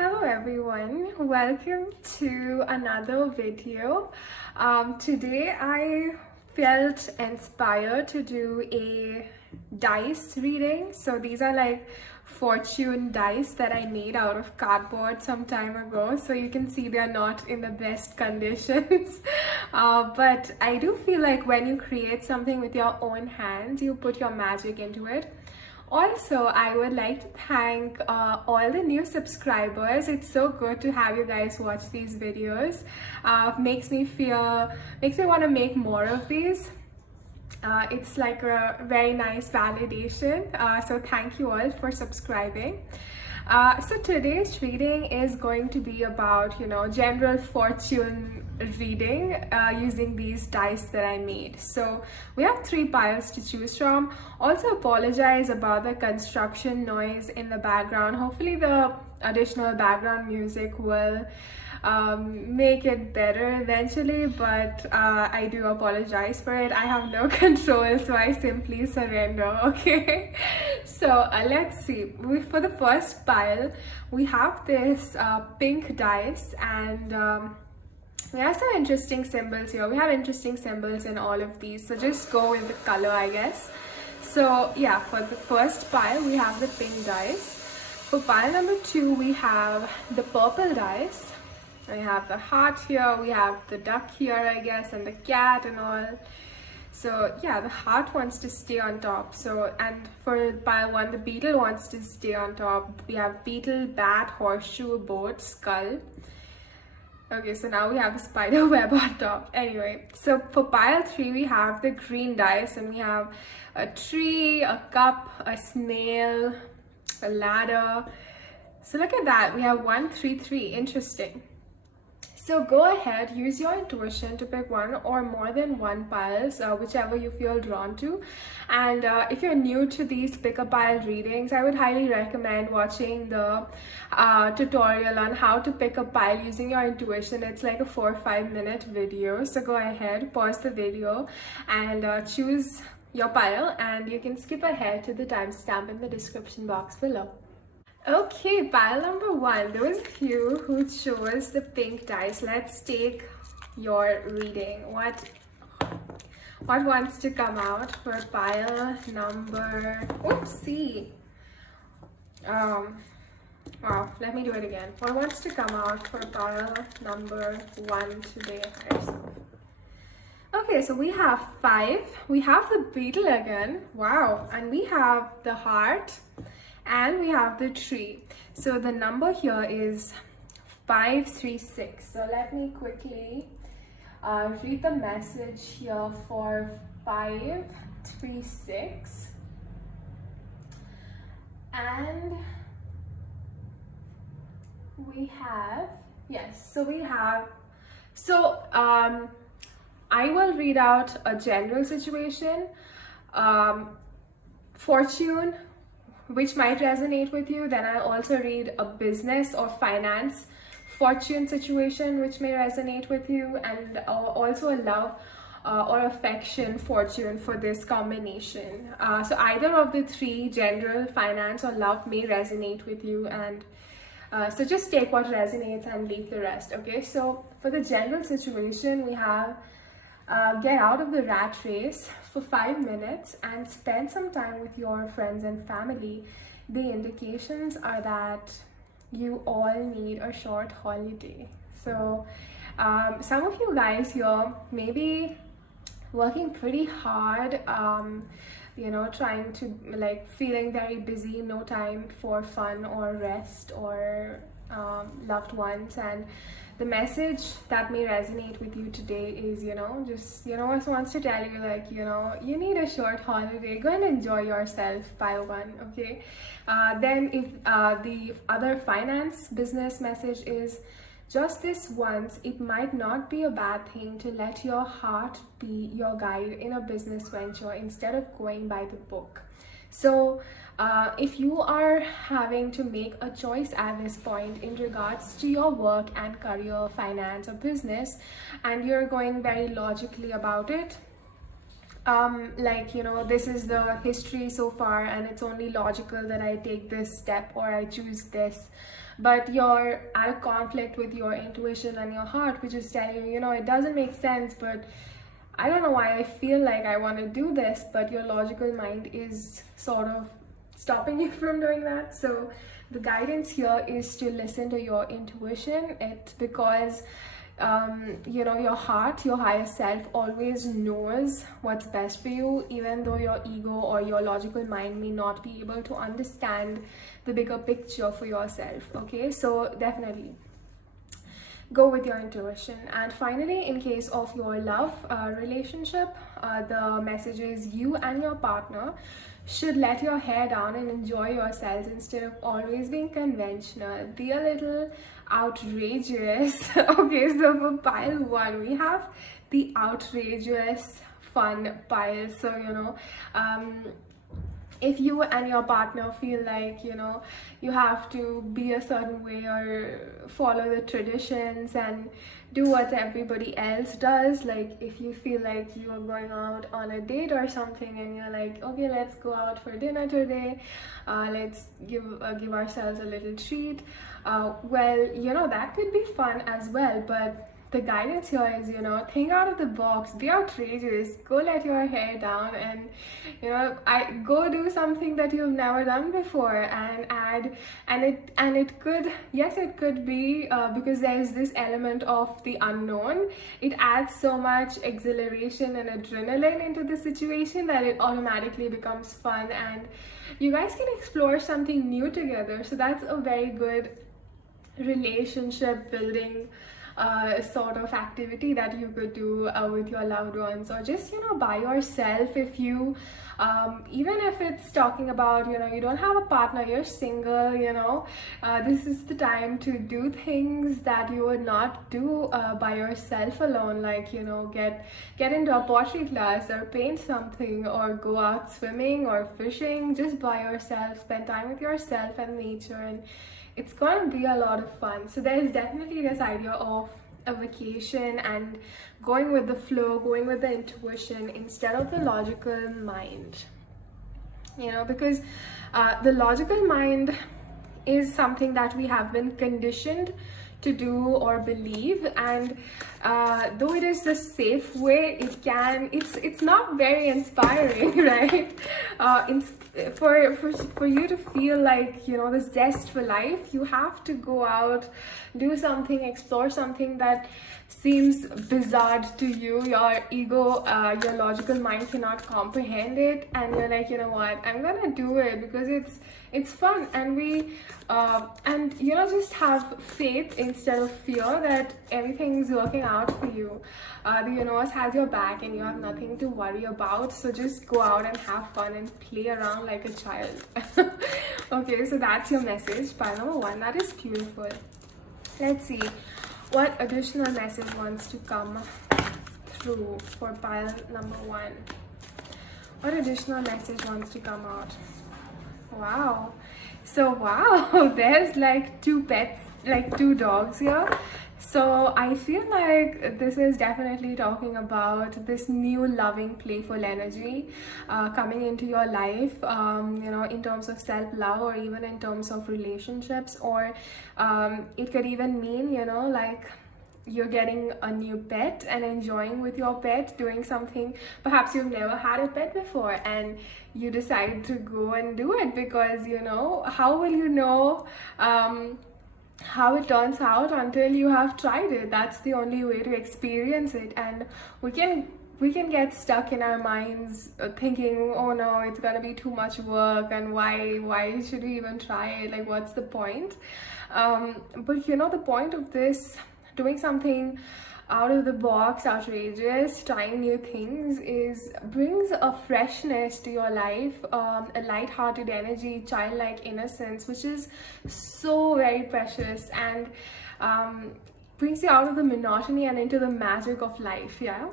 Hello everyone, welcome to another video. Today I felt inspired to do a dice reading. So these are like fortune dice that I made out of cardboard some time ago. So you can see they're not in the best conditions. But I do feel like when you create something with your own hands, you put your magic into it. Also, I would like to thank all the new subscribers. It's so good to have you guys watch these videos. Makes me want to make more of these. It's like a very nice validation. So thank you all for subscribing. So today's reading is going to be about, general fortune reading using these dice that I made. So we have 3 piles to choose from. Also apologize about the construction noise in the background. Hopefully the additional background music will make it better eventually, but I do apologize for it. I have no control, so I simply surrender. Okay, so let's see. For the first pile we have this pink dice, and we have some interesting symbols here. We have interesting symbols in all of these, so just go with the color, I guess. So yeah, for the first pile we have the pink dice. For pile number 2 we have the purple dice. We have the heart here, we have the duck here, I guess, and the cat and all. So yeah, the heart wants to stay on top. So, and for pile 1, the beetle wants to stay on top. We have beetle, bat, horseshoe, boat, skull. Okay, so now we have the spider web on top. Anyway, so for pile 3 we have the green dice, and we have a tree, a cup, a snail, a ladder. So look at that, we have 1, 3, 3. Interesting. So go ahead, use your intuition to pick one or more than one piles, whichever you feel drawn to. And if you're new to these pick a pile readings, I would highly recommend watching the tutorial on how to pick a pile using your intuition. It's like a 4 or 5 minute video. So go ahead, pause the video and choose your pile, and you can skip ahead to the timestamp in the description box below. Okay, pile number 1. There was a few who chose the pink dice. Let's take your reading. What wants to come out for pile number... Oopsie. Wow, let me do it again. What wants to come out for pile number 1 today? Okay, so we have 5. We have the beetle again. Wow, and we have the heart. And we have the tree. So the number here is 536. So let me quickly read the message here for 536. And we have, yes, so we have, I will read out a general situation, fortune, which might resonate with you. Then I'll also read a business or finance fortune situation which may resonate with you, and also a love or affection fortune for this combination. So either of the 3, general, finance or love, may resonate with you, and so just take what resonates and leave the rest. Okay, so for the general situation we have get out of the rat race for 5 minutes and spend some time with your friends and family. The indications are that you all need a short holiday. So some of you guys here may be working pretty hard, trying to, feeling very busy, no time for fun or rest or loved ones. And the message that may resonate with you today is, just universe wants to tell you, you need a short holiday. Go and enjoy yourself, pile 1. Okay, then if the other finance business message is, just this once, it might not be a bad thing to let your heart be your guide in a business venture instead of going by the book. So if you are having to make a choice at this point in regards to your work and career, finance or business, and you're going very logically about it, like, you know, this is the history so far and it's only logical that I take this step or I choose this. But you're at a conflict with your intuition and your heart, which is telling you, you know, it doesn't make sense, but I don't know why I feel like I want to do this, but your logical mind is sort of stopping you from doing that. So the guidance here is to listen to your intuition. It's because you know, your heart, your higher self always knows what's best for you, even though your ego or your logical mind may not be able to understand the bigger picture for yourself. Okay, so definitely go with your intuition. And finally, in case of your love relationship, the message is you and your partner should let your hair down and enjoy yourselves instead of always being conventional. Be a little outrageous. Okay, so for pile 1 we have the outrageous fun pile. So, you know, if you and your partner feel like, you know, you have to be a certain way or follow the traditions and do what everybody else does, like if you feel like you are going out on a date or something and you're like, okay, let's go out for dinner today, let's give ourselves a little treat, well, you know, that could be fun as well. But the guidance here is, you know, think out of the box, be outrageous, go let your hair down, and, you know, go do something that you've never done before, and it could, yes, it could be because there's this element of the unknown. It adds so much exhilaration and adrenaline into the situation that it automatically becomes fun, and you guys can explore something new together. So that's a very good relationship building sort of activity that you could do with your loved ones, or just, you know, by yourself. If you even if it's talking about, you know, you don't have a partner, you're single, you know, this is the time to do things that you would not do by yourself alone, like, you know, get into a pottery class or paint something or go out swimming or fishing just by yourself. Spend time with yourself and nature, and it's going to be a lot of fun. So there's definitely this idea of a vacation and going with the flow, going with the intuition instead of the logical mind. You know, because the logical mind is something that we have been conditioned to do or believe, and though it is the safe way, it's not very inspiring, right? For you to feel like, you know, the zest for life, you have to go out, do something, explore something that seems bizarre to you. Your ego, your logical mind cannot comprehend it, and you're like, you know what, I'm gonna do it because it's fun. And and you know, just have faith instead of fear that everything's working out for you. The universe has your back and you have nothing to worry about. So just go out and have fun and play around like a child. Okay, so that's your message, pile number 1. That is beautiful. Let's see what additional message wants to come through for pile number 1. What additional message wants to come out? Wow. So wow, there's like 2 pets, like 2 dogs here. So I feel like this is definitely talking about this new loving, playful energy coming into your life, you know, in terms of self-love or even in terms of relationships, or it could even mean, you know, like you're getting a new pet and enjoying with your pet, doing something. Perhaps you've never had a pet before and you decide to go and do it because, you know, how will you know how it turns out until you have tried it? That's the only way to experience it. And we can get stuck in our minds thinking, oh no, it's gonna be too much work, and why should we even try it, like what's the point? But you know, the point of this, doing something out of the box, outrageous, trying new things, brings a freshness to your life, a light-hearted energy, childlike innocence, which is so very precious, and brings you out of the monotony and into the magic of life. Yeah.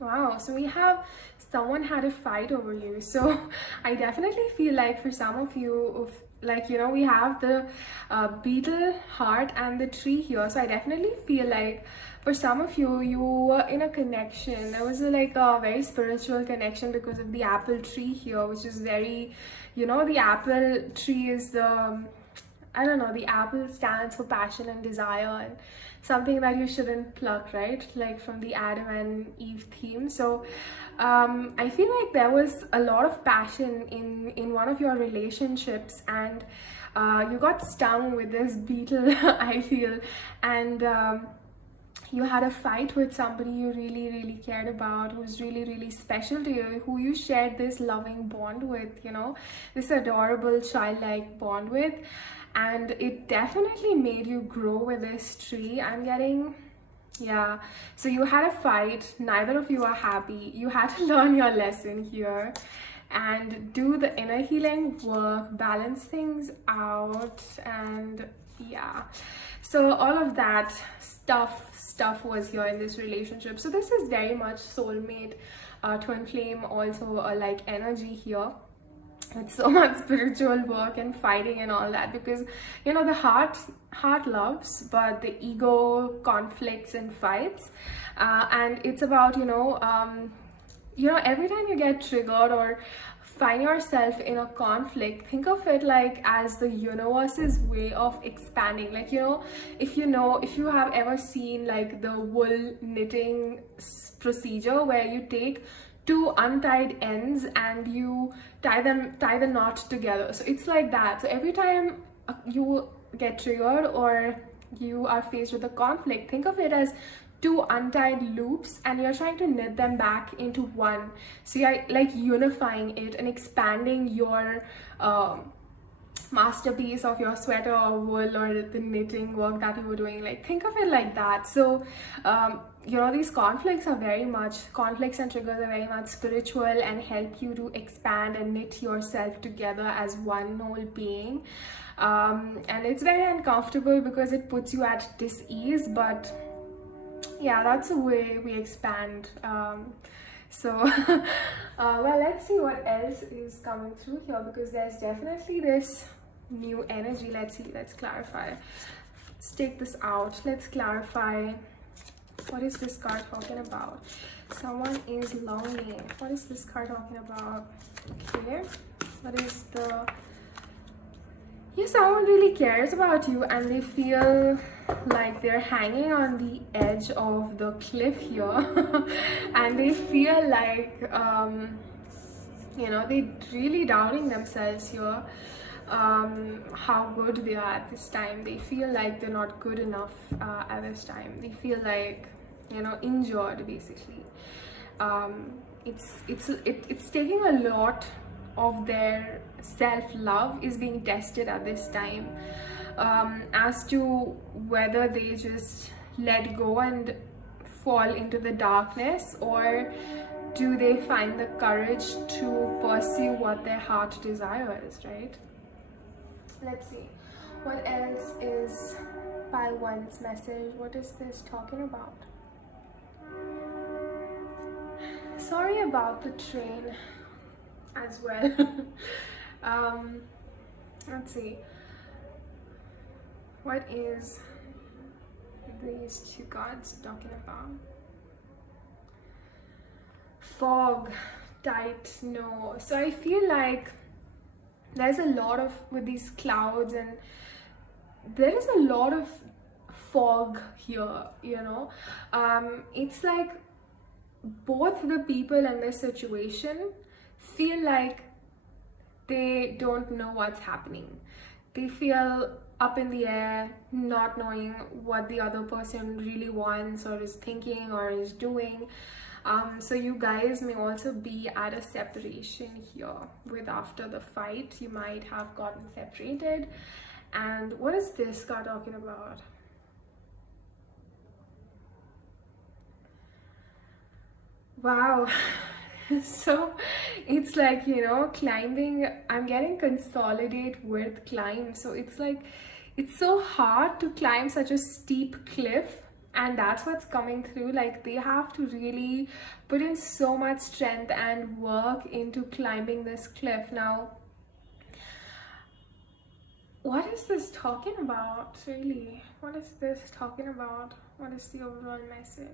Wow, so we have someone had a fight over you. So I definitely feel like for some of you, like, you know, we have the beetle heart and the tree here. So I definitely feel like for some of you, you were in a connection. There was like a very spiritual connection because of the apple tree here, which is very, you know, the apple tree is the, I don't know, the apple stands for passion and desire, and something that you shouldn't pluck, right? Like from the Adam and Eve theme. So I feel like there was a lot of passion in one of your relationships, and you got stung with this beetle, I feel, and you had a fight with somebody you really, really cared about, who's really, really special to you, who you shared this loving bond with, you know, this adorable childlike bond with. And it definitely made you grow with this tree. I'm getting, yeah. So you had a fight, neither of you are happy. You had to learn your lesson here and do the inner healing work, balance things out, and yeah. So all of that stuff was here in this relationship. So this is very much soulmate, twin flame, also like energy here. It's so much spiritual work and fighting and all that, because you know the heart loves, but the ego conflicts and fights, and it's about, you know, every time you get triggered or find yourself in a conflict, think of it like as the universe's way of expanding. Like, if you have ever seen like the wool knitting procedure, where you take two untied ends and you tie the knot together. So it's like that. So every time you get triggered or you are faced with a conflict, think of it as two untied loops, and you're trying to knit them back into one. So you're like unifying it and expanding your masterpiece of your sweater or wool or the knitting work that you were doing. Like, think of it like that. So these conflicts and triggers are very much spiritual and help you to expand and knit yourself together as one whole being, and it's very uncomfortable because it puts you at dis-ease, but yeah, that's the way we expand. Well, let's see what else is coming through here, because there's definitely this new energy. Let's clarify. Let's take this out. Let's clarify. What is this card talking about? Someone is longing. What is this card talking about? Okay. What is the... Yeah, someone really cares about you and they feel like they're hanging on the edge of the cliff here and they feel like, they're really doubting themselves here, how good they are at this time. They feel like they're not good enough at this time. They feel like, injured basically. It's taking a lot of their self-love is being tested at this time, as to whether they just let go and fall into the darkness, or do they find the courage to pursue what their heart desires, right? Let's see what else is pile one's message. What is this talking about? Sorry about the train as well. Let's see, what is these two cards talking about? Fog, tight snow. So I feel like there's a lot of, with these clouds, and there is a lot of fog here, it's like both the people in this situation feel like they don't know what's happening. They feel up in the air, not knowing what the other person really wants or is thinking or is doing. So you guys may also be at a separation here. With after the fight, you might have gotten separated. And what is this card talking about? Wow. So it's like, climbing. I'm getting consolidate with climb. So it's like, it's so hard to climb such a steep cliff, and that's what's coming through. Like, they have to really put in so much strength and work into climbing this cliff. Now, what is this talking about, really? What is this talking about? What is the overall message?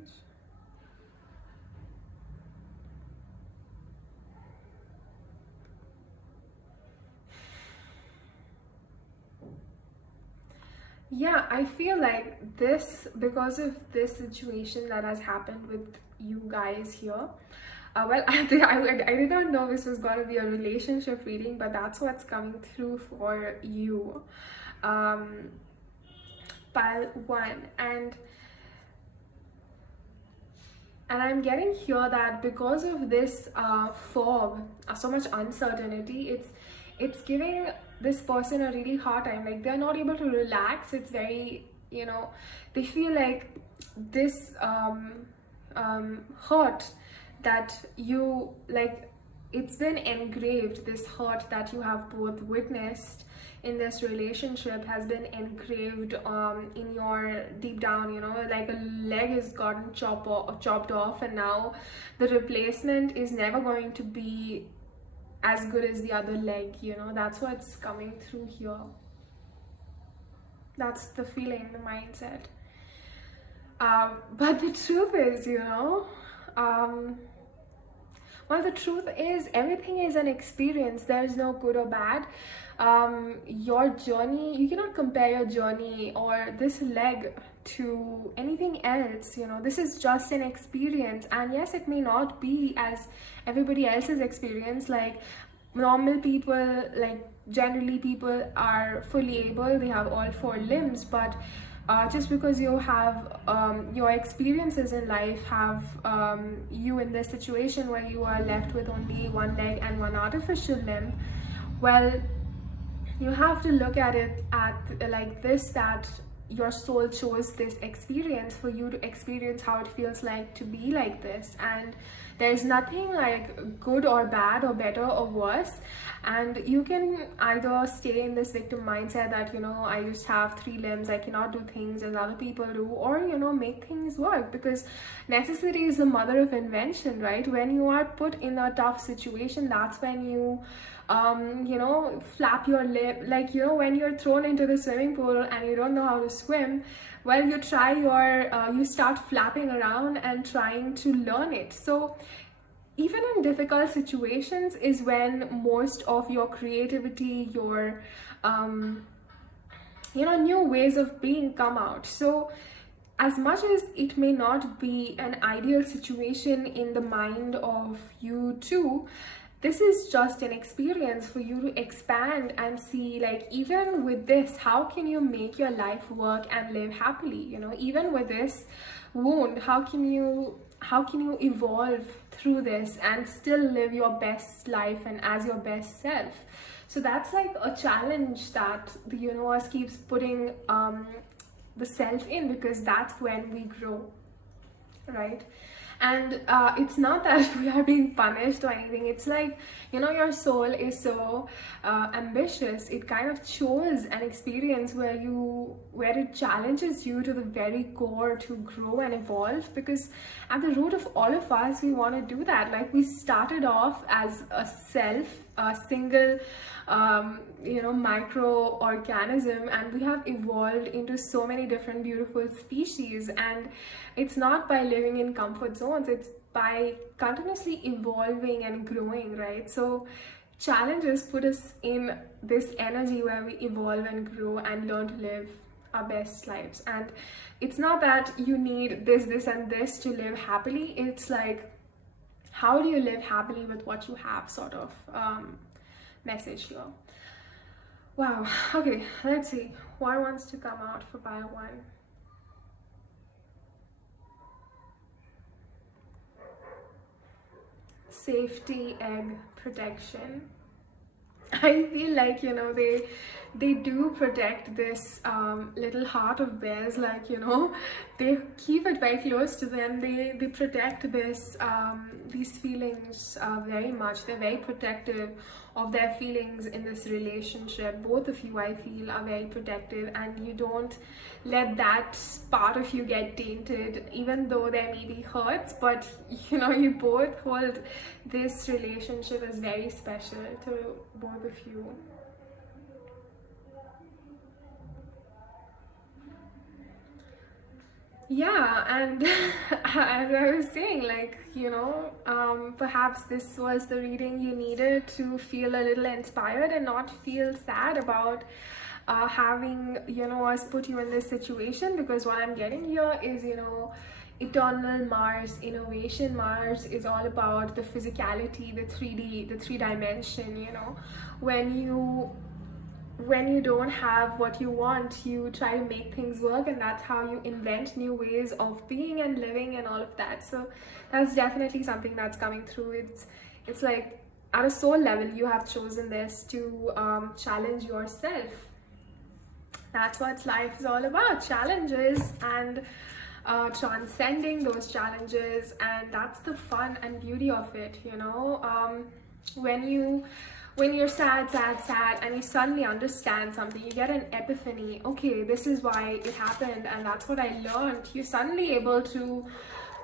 Yeah, I feel like this, because of this situation that has happened with you guys here. Well, I did not know this was going to be a relationship reading, but that's what's coming through for you. Um, Pile 1. And I'm getting here that because of this fog, so much uncertainty, it's giving this person a really hard time. Like, they're not able to relax. It's very, they feel like this hurt that you, like, it's been engraved. This hurt that you have both witnessed in this relationship has been engraved in your deep down, like a leg has gotten chopped off, and now the replacement is never going to be as good as the other leg. That's what's coming through here. That's the feeling, the mindset. But the truth is, well, the truth is, everything is an experience. There's no good or bad. Your journey, you cannot compare your journey or this leg to anything else. This is just an experience. And yes, it may not be as everybody else's experience. Like, normal people, like, generally people are fully able, they have all 4 limbs, but just because you have your experiences in life have you in this situation where you are left with only 1 leg and 1 artificial limb, well, you have to look at it like this, that your soul chose this experience for you to experience how it feels like to be like this, and there's nothing like good or bad or better or worse. And you can either stay in this victim mindset that, I just have 3 limbs, I cannot do things as other people do, or, make things work, because necessity is the mother of invention, right? When you are put in a tough situation, that's when you flap your lip, like, when you're thrown into the swimming pool and you don't know how to swim, well, you start flapping around and trying to learn it. So even in difficult situations is when most of your creativity, your new ways of being come out. So as much as it may not be an ideal situation in the mind of you too, this is just an experience for you to expand and see, like, even with this, how can you make your life work and live happily? Even with this wound, how can you evolve through this and still live your best life and as your best self? So that's like a challenge that the universe keeps putting the self in, because that's when we grow, right? And it's not that we are being punished or anything. It's like, your soul is so ambitious. It kind of chose an experience where it challenges you to the very core to grow and evolve, because at the root of all of us, we want to do that. Like, we started off as a single microorganism, and we have evolved into so many different beautiful species. And it's not by living in comfort zones, it's by continuously evolving and growing, right? So challenges put us in this energy where we evolve and grow and learn to live our best lives. And it's not that you need this and this to live happily. It's like, how do you live happily with what you have, sort of message here. Wow. Okay, let's see what wants to come out for pile 1. Safety, egg, protection. I feel like, they do protect this little heart of theirs. Like, they keep it very close to them. They protect these feelings very much. They're very protective of their feelings in this relationship. Both of you, I feel, are very protective, and you don't let that part of you get tainted, even though there may be hurts. But you both hold this relationship as very special to both of you. Yeah, and as I was saying, like, perhaps this was the reading you needed to feel a little inspired and not feel sad about having, us put you in this situation. Because what I'm getting here is, eternal Mars, innovation Mars is all about the physicality, the 3D, the three dimension, when you don't have what you want, you try to make things work, and that's how you invent new ways of being and living and all of that. So that's definitely something that's coming through. It's like at a soul level, you have chosen this to challenge yourself. That's what life is all about, challenges, and transcending those challenges. And that's the fun and beauty of it, when you're sad, and you suddenly understand something, you get an epiphany. Okay, this is why it happened, and that's what I learned. You're suddenly able to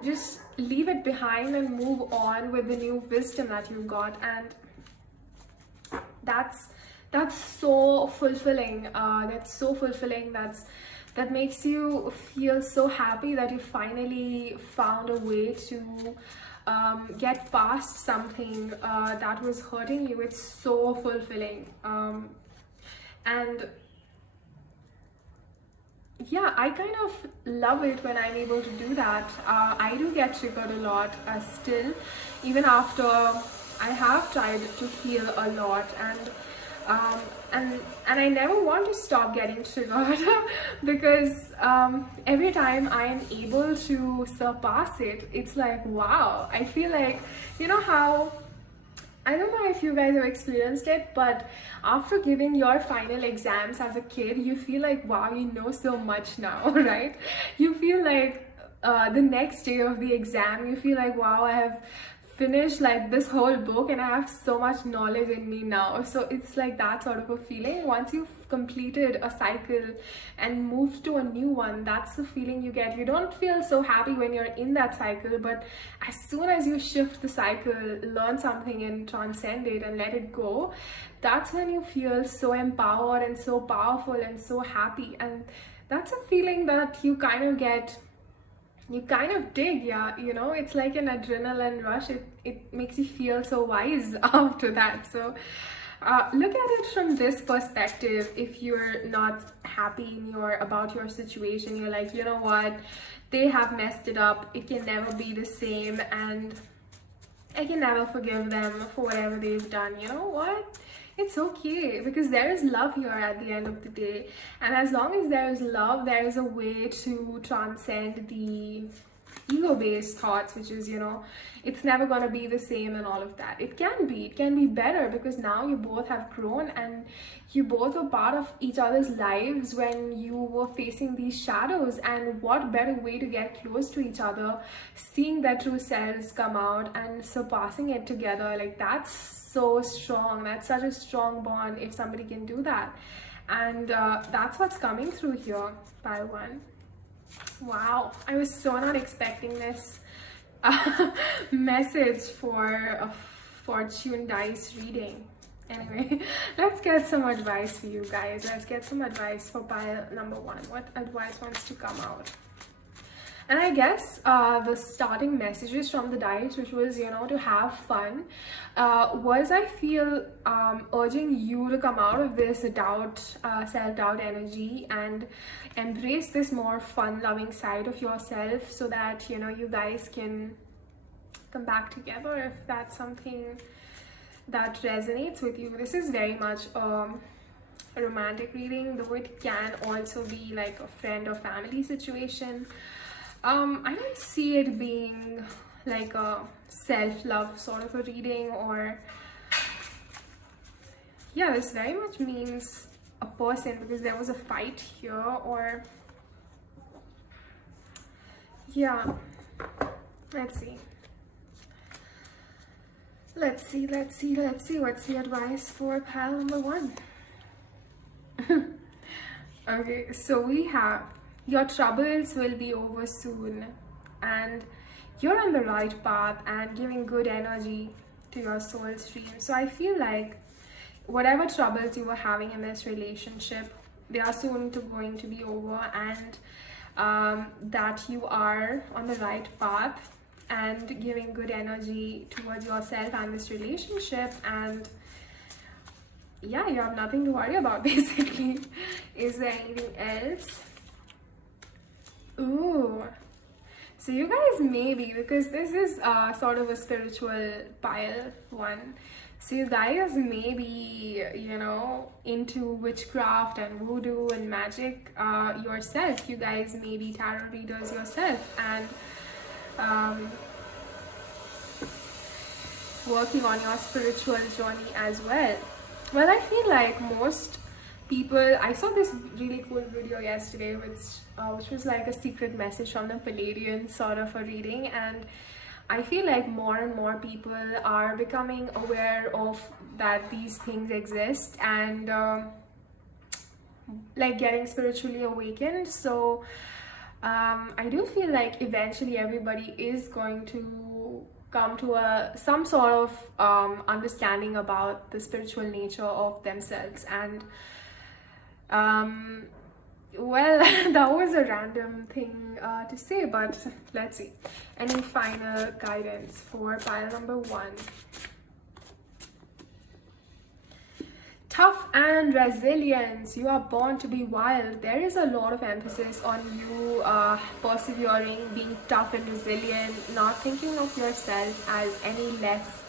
just leave it behind and move on with the new wisdom that you've got. And that's so fulfilling. That makes you feel so happy that you finally found a way to get past something that was hurting you. It's so fulfilling. And yeah, I kind of love it when I'm able to do that. I do get triggered a lot still, even after I have tried to feel a lot. Um, and I never want to stop getting triggered because every time I am able to surpass it, it's like, wow. I feel like, how, I don't know if you guys have experienced it, but after giving your final exams as a kid, you feel like, wow, you know so much now, right? You feel like the next day of the exam, you feel like, wow, I have finished like this whole book and I have so much knowledge in me now. So it's like that sort of a feeling. Once you've completed a cycle and moved to a new one, that's the feeling you get. You don't feel so happy when you're in that cycle, but as soon as you shift the cycle, learn something and transcend it and let it go, that's when you feel so empowered and so powerful and so happy. And that's a feeling that you kind of dig. Yeah, it's like an adrenaline rush. It makes you feel so wise after that. So look at it from this perspective. If you're not happy about your situation, you're like, you know what, they have messed it up, it can never be the same, and I can never forgive them for whatever they've done. You know what? It's okay, because there is love here at the end of the day. And as long as there is love, there is a way to transcend the ego-based thoughts, which is, it's never going to be the same and all of that. It can be better, because now you both have grown and you both are part of each other's lives when you were facing these shadows. And what better way to get close to each other, seeing their true selves come out and surpassing it together. Like, that's so strong. That's such a strong bond if somebody can do that. And that's what's coming through here by one. Wow, I was so not expecting this message for a fortune dice reading. Anyway, let's get some advice for you guys. Let's get some advice for pile number one. What advice wants to come out? And I guess the starting messages from the dice, which was, to have fun, was, I feel, urging you to come out of this doubt, self-doubt energy and embrace this more fun-loving side of yourself, so that, you guys can come back together if that's something that resonates with you. This is very much a romantic reading, though it can also be like a friend or family situation. I don't see it being like a self-love sort of a reading, or yeah, this very much means a person, because there was a fight here, or yeah, let's see what's the advice for pile number one. Okay, so we have, your troubles will be over soon, and you're on the right path and giving good energy to your soul stream. So I feel like whatever troubles you were having in this relationship, they are soon going to be over, and that you are on the right path and giving good energy towards yourself and this relationship, and yeah, you have nothing to worry about basically. Is there anything else? Ooh, so you guys maybe, because this is sort of a spiritual pile one, so you guys may be, you know, into witchcraft and voodoo and magic yourself. You guys may be tarot readers yourself, and working on your spiritual journey as well. Well, I feel like most people, I saw this really cool video yesterday which was like a secret message from the Palladian sort of a reading, and I feel like more and more people are becoming aware of that these things exist, and like getting spiritually awakened. So I do feel like eventually everybody is going to come to some sort of understanding about the spiritual nature of themselves. And well, that was a random thing to say, but let's see. Any final guidance for pile number 1? Tough and resilience. You are born to be wild. There is a lot of emphasis on you persevering, being tough and resilient, not thinking of yourself as any less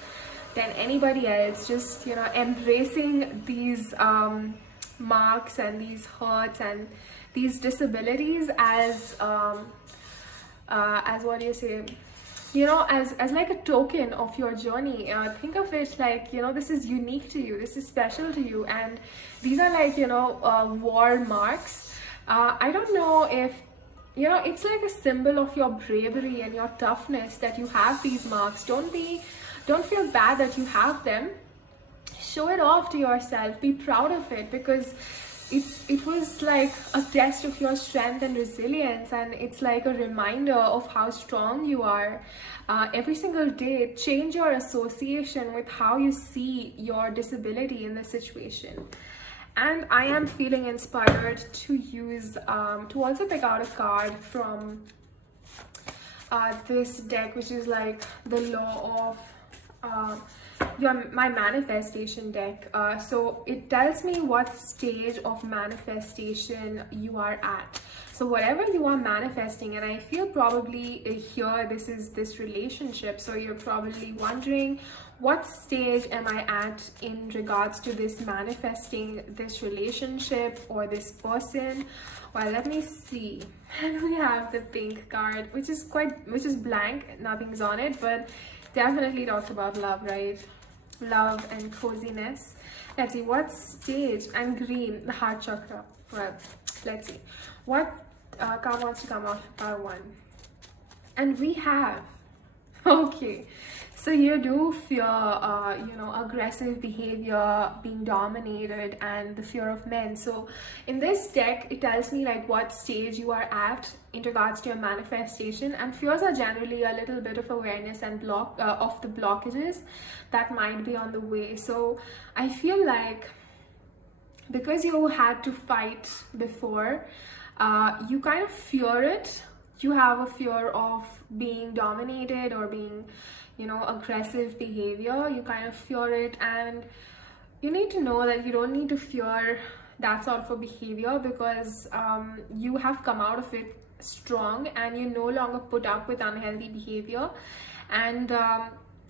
than anybody else. Just, you know, embracing these marks and these hurts and these disabilities as what do you say, you know, as like a token of your journey. Think of it like, you know, this is unique to you, this is special to you, and these are like, you know, war marks. I don't know if, you know, it's like a symbol of your bravery and your toughness that you have these marks. Don't feel bad that you have them. Show it off to yourself, be proud of it, because it was like a test of your strength and resilience, and it's like a reminder of how strong you are. Every single day, change your association with how you see your disability in the situation. And I am feeling inspired to use to also pick out a card from this deck, which is like the law of my manifestation deck. So it tells me what stage of manifestation you are at. So whatever you are manifesting, and I feel probably here this is this relationship, so you're probably wondering, what stage am I at in regards to this manifesting this relationship or this person? Well, let me see. And we have the pink card, which is blank, nothing's on it, but definitely talks about love, right? Love and coziness. Let's see, what stage? And green, the heart chakra. Well, let's see what card wants to come off part 1. And we have, okay, so you do fear you know, aggressive behavior, being dominated, and the fear of men. So in this deck, it tells me like what stage you are at in regards to your manifestation, and fears are generally a little bit of awareness and of the blockages that might be on the way. So I feel like because you had to fight before, you kind of fear it. You have a fear of being dominated or being, you know, aggressive behavior. You kind of fear it, and you need to know that you don't need to fear that sort of a behavior, because you have come out of it strong and you no longer put up with unhealthy behavior. And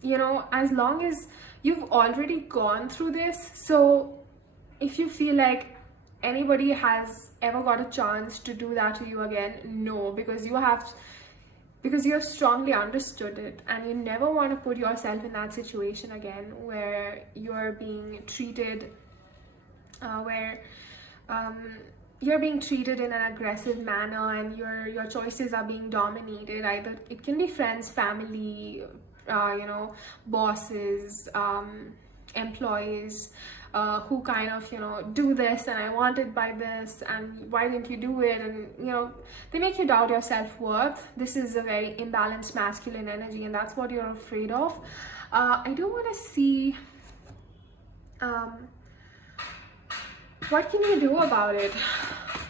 you know, as long as you've already gone through this, so if you feel like anybody has ever got a chance to do that to you again, no, because you have strongly understood it, and you never want to put yourself in that situation again where you're being treated you're being treated in an aggressive manner, and your choices are being dominated. Either it can be friends, family, you know, bosses, employees, who kind of, you know, do this and I want it by this, and why didn't you do it? And, you know, they make you doubt your self-worth. This is a very imbalanced masculine energy, and that's what you're afraid of. I do want to see what can you do about it?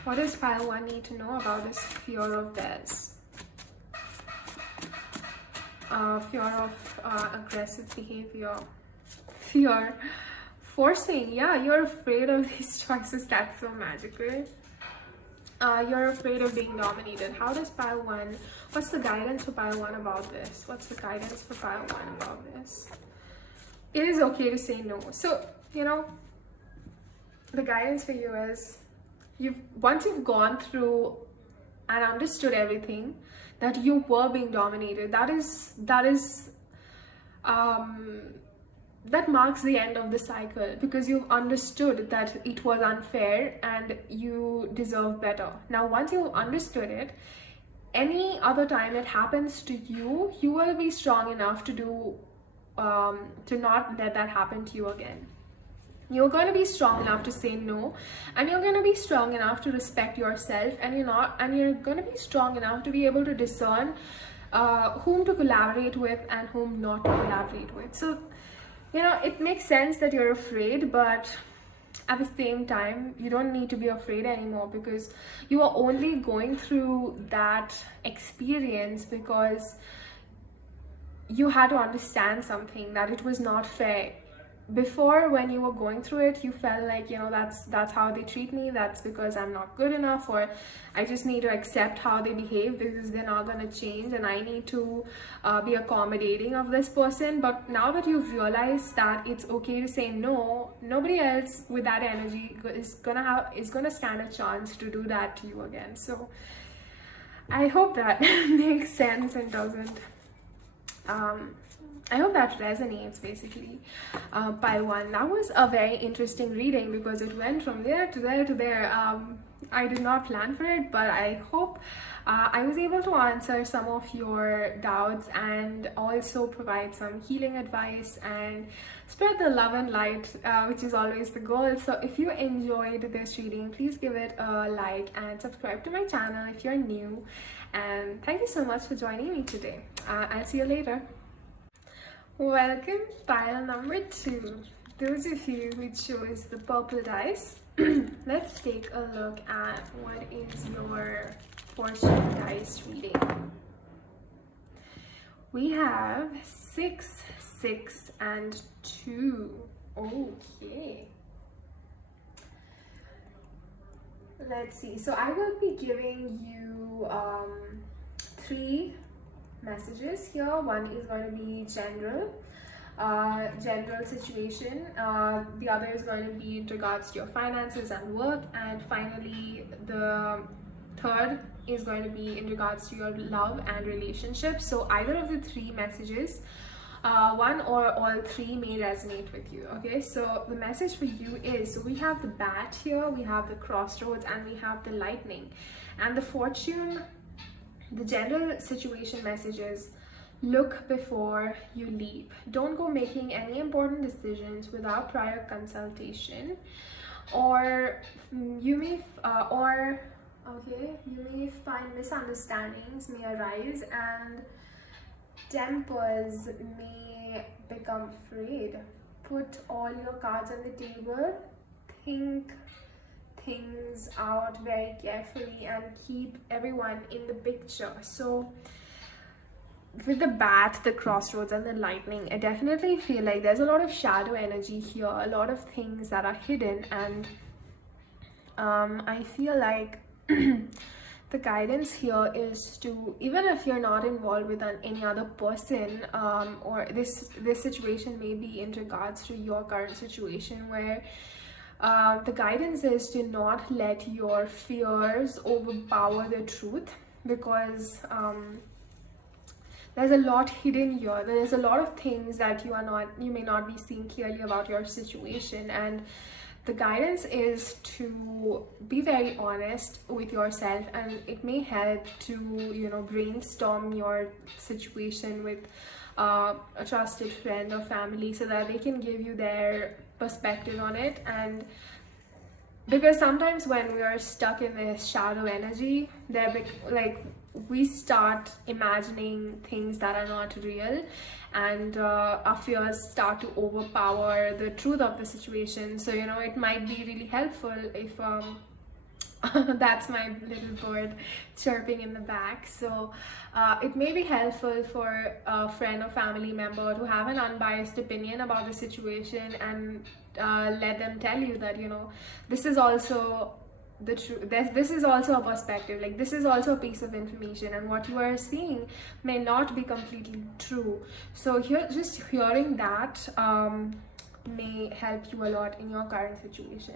What does pile 1 need to know about this fear of theirs? Fear of aggressive behavior. Fear. Forcing. Yeah, you're afraid of these choices. That's so magical. You're afraid of being dominated. How does pile 1, what's the guidance for pile 1 about this? What's the guidance for pile 1 about this? It is okay to say no. So, you know, the guidance for you is, once you've gone through and understood everything, that you were being dominated, that marks the end of the cycle, because you've understood that it was unfair and you deserve better. Now, once you understood it, any other time it happens to you, you will be strong enough to not let that happen to you again. You're going to be strong enough to say no, and you're going to be strong enough to respect yourself, and you're going to be strong enough to be able to discern whom to collaborate with and whom not to collaborate with. So, you know, it makes sense that you're afraid, but at the same time, you don't need to be afraid anymore, because you are only going through that experience because you had to understand something, that it was not fair. Before, when you were going through it, you felt like, you know, that's how they treat me, that's because I'm not good enough, or I just need to accept how they behave because they're not going to change, and I need to be accommodating of this person. But now that you've realized that it's okay to say no, nobody else with that energy is gonna stand a chance to do that to you again. So I hope that makes sense and doesn't I hope that resonates, basically. Pile 1. That was a very interesting reading because it went from there to there to there. I did not plan for it, but I hope I was able to answer some of your doubts and also provide some healing advice and spread the love and light, which is always the goal. So if you enjoyed this reading, please give it a like and subscribe to my channel if you're new. And thank you so much for joining me today. I'll see you later. Welcome, pile number 2. Those of you who chose the purple dice, let's take a look at what is your fortune dice reading. We have 6, 6, and 2. Okay. Let's see. So I will be giving you 3 messages here. One is going to be general situation. The other is going to be in regards to your finances and work, and finally the third is going to be in regards to your love and relationships. So either of the 3 messages, one or all 3 may resonate with you. Okay, so the message for you is, so we have the bat here, we have the crossroads, and we have the lightning. And the fortune, the general situation messages: look before you leap. Don't go making any important decisions without prior consultation, or you may find misunderstandings may arise, and tempers may become frayed. Put all your cards on the table, think things out very carefully, and keep everyone in the picture. So with the bat, the crossroads, and the lightning, I definitely feel like there's a lot of shadow energy here, a lot of things that are hidden, and I feel like the guidance here is to, even if you're not involved with any other person, or this situation may be in regards to your current situation, where the guidance is to not let your fears overpower the truth, because there's a lot hidden here. There's a lot of things that you may not be seeing clearly about your situation, and the guidance is to be very honest with yourself, and it may help to, you know, brainstorm your situation with a trusted friend or family, so that they can give you their perspective on it. And because sometimes when we are stuck in this shadow energy, we start imagining things that are not real, and our fears start to overpower the truth of the situation. So, you know, it might be really helpful if That's my little bird chirping in the back. So it may be helpful for a friend or family member to have an unbiased opinion about the situation, and let them tell you that, you know, this is also the truth. This is also a perspective, like this is also a piece of information, and what you are seeing may not be completely true. So here, just hearing that may help you a lot in your current situation.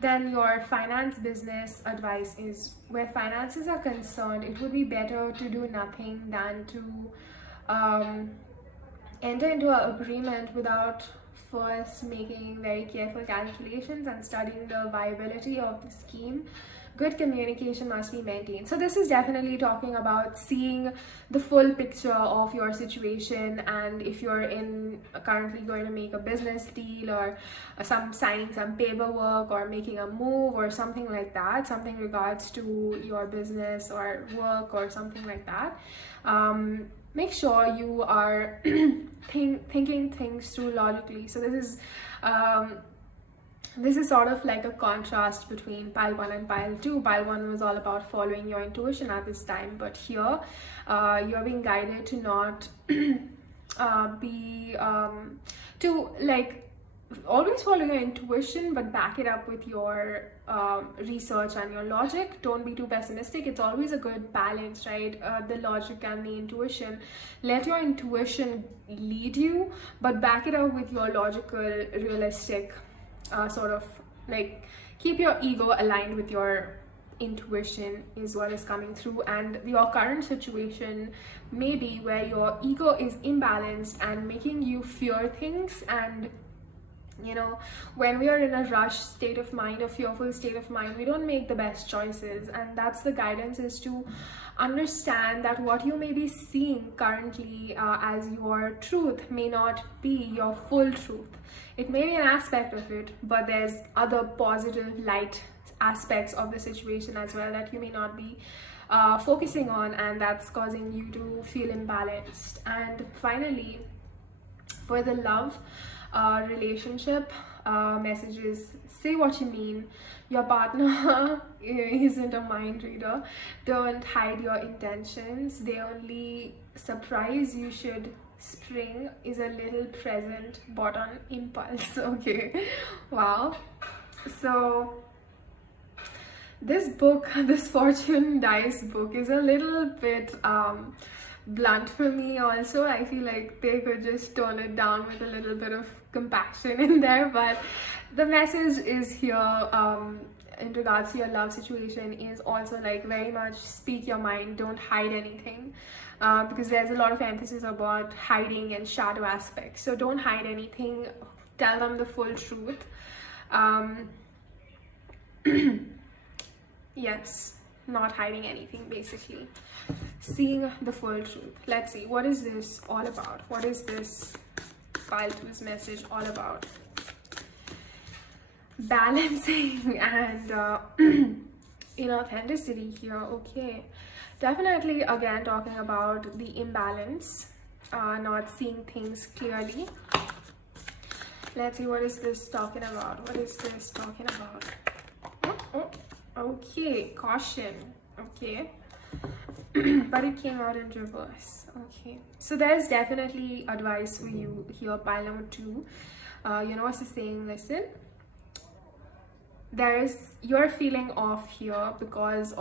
Then your finance business advice is, where finances are concerned, it would be better to do nothing than to enter into an agreement without first making very careful calculations and studying the viability of the scheme. Good communication must be maintained. So this is definitely talking about seeing the full picture of your situation, and if you're in currently going to make a business deal, or signing some paperwork, or making a move or something like that, something regards to your business or work or something like that, make sure you are thinking things through logically. So this is sort of like a contrast between pile 1 and pile 2. Pile 1 was all about following your intuition at this time, but here you're being guided to not be to like always follow your intuition, but back it up with your research and your logic. Don't be too pessimistic. It's always a good balance, right? The logic and the intuition. Let your intuition lead you, but back it up with your logical, realistic sort of like, keep your ego aligned with your intuition is what is coming through. And your current situation may be where your ego is imbalanced and making you fear things. And you know, when we are in a rush state of mind, a fearful state of mind, we don't make the best choices. And that's the guidance, is to understand that what you may be seeing currently as your truth may not be your full truth. It may be an aspect of it, but there's other positive light aspects of the situation as well that you may not be focusing on, and that's causing you to feel imbalanced. And finally, for the love relationship messages, say what you mean. Your partner isn't a mind reader. Don't hide your intentions. The only surprise you should spring is a little present bought on impulse. Okay, wow. So this book, this fortune dice book, is a little bit blunt for me also. I feel like they could just tone it down with a little bit of compassion in there, but the message is here in regards to your love situation is also like very much speak your mind, don't hide anything, because there's a lot of emphasis about hiding and shadow aspects. So don't hide anything, tell them the full truth. Yes, not hiding anything, basically seeing the full truth. Let's see, what is this all about? What is this pile 2's message all about? Balancing and inauthenticity here. Okay, definitely again talking about the imbalance, not seeing things clearly. Let's see, what is this talking about? What is this talking about? Okay, caution. Okay. But it came out in reverse. Okay, so there's definitely advice for you here, pile number 2. Universe is saying, listen, you're feeling off here because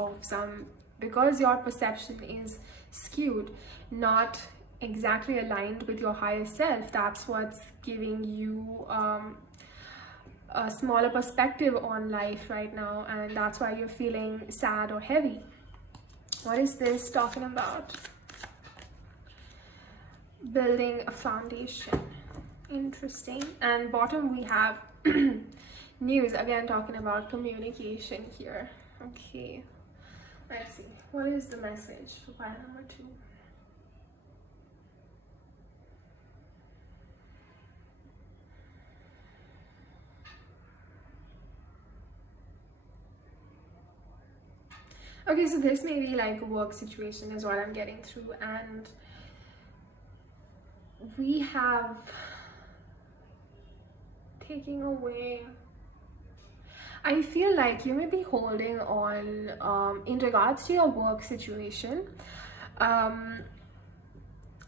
your perception is skewed, not exactly aligned with your higher self. That's what's giving you a smaller perspective on life right now, and that's why you're feeling sad or heavy. What is this talking about? Building a foundation. Interesting. And bottom we have news, again talking about communication here. Okay, let's see, what is the message for pile number 2? Okay, so this may be like a work situation is what I'm getting through, and we have taking away, I feel like you may be holding on in regards to your work situation, um,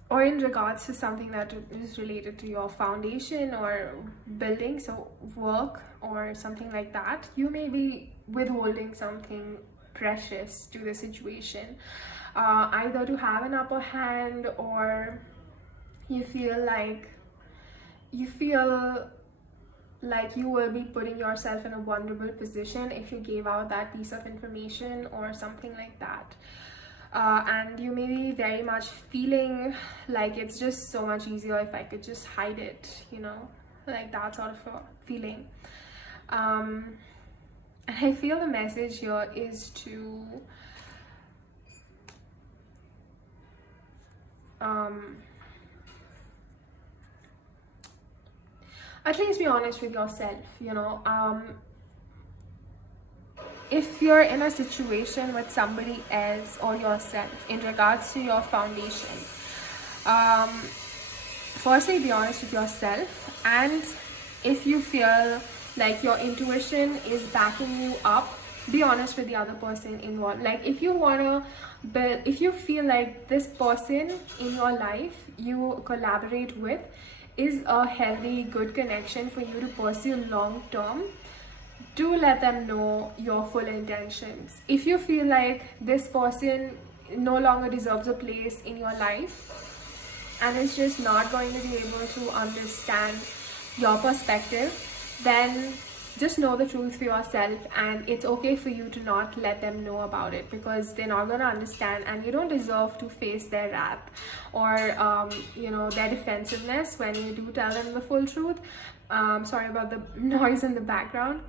or in regards to something that is related to your foundation or building, so work or something like that. You may be withholding something precious to the situation, either to have an upper hand, or you feel like you feel like you will be putting yourself in a vulnerable position if you gave out that piece of information or something like that. And you may be very much feeling like it's just so much easier if I could just hide it, like that sort of a feeling. And I feel the message here is to at least be honest with yourself. If you're in a situation with somebody else or yourself in regards to your foundation, firstly be honest with yourself. And if you feel like your intuition is backing you up, be honest with the other person involved. Like if you if you feel like this person in your life you collaborate with is a healthy, good connection for you to pursue long term, do let them know your full intentions. If you feel like this person no longer deserves a place in your life and is just not going to be able to understand your perspective, then just know the truth for yourself, and it's okay for you to not let them know about it, because they're not going to understand, and you don't deserve to face their wrath or their defensiveness when you do tell them the full truth. Sorry about the noise in the background.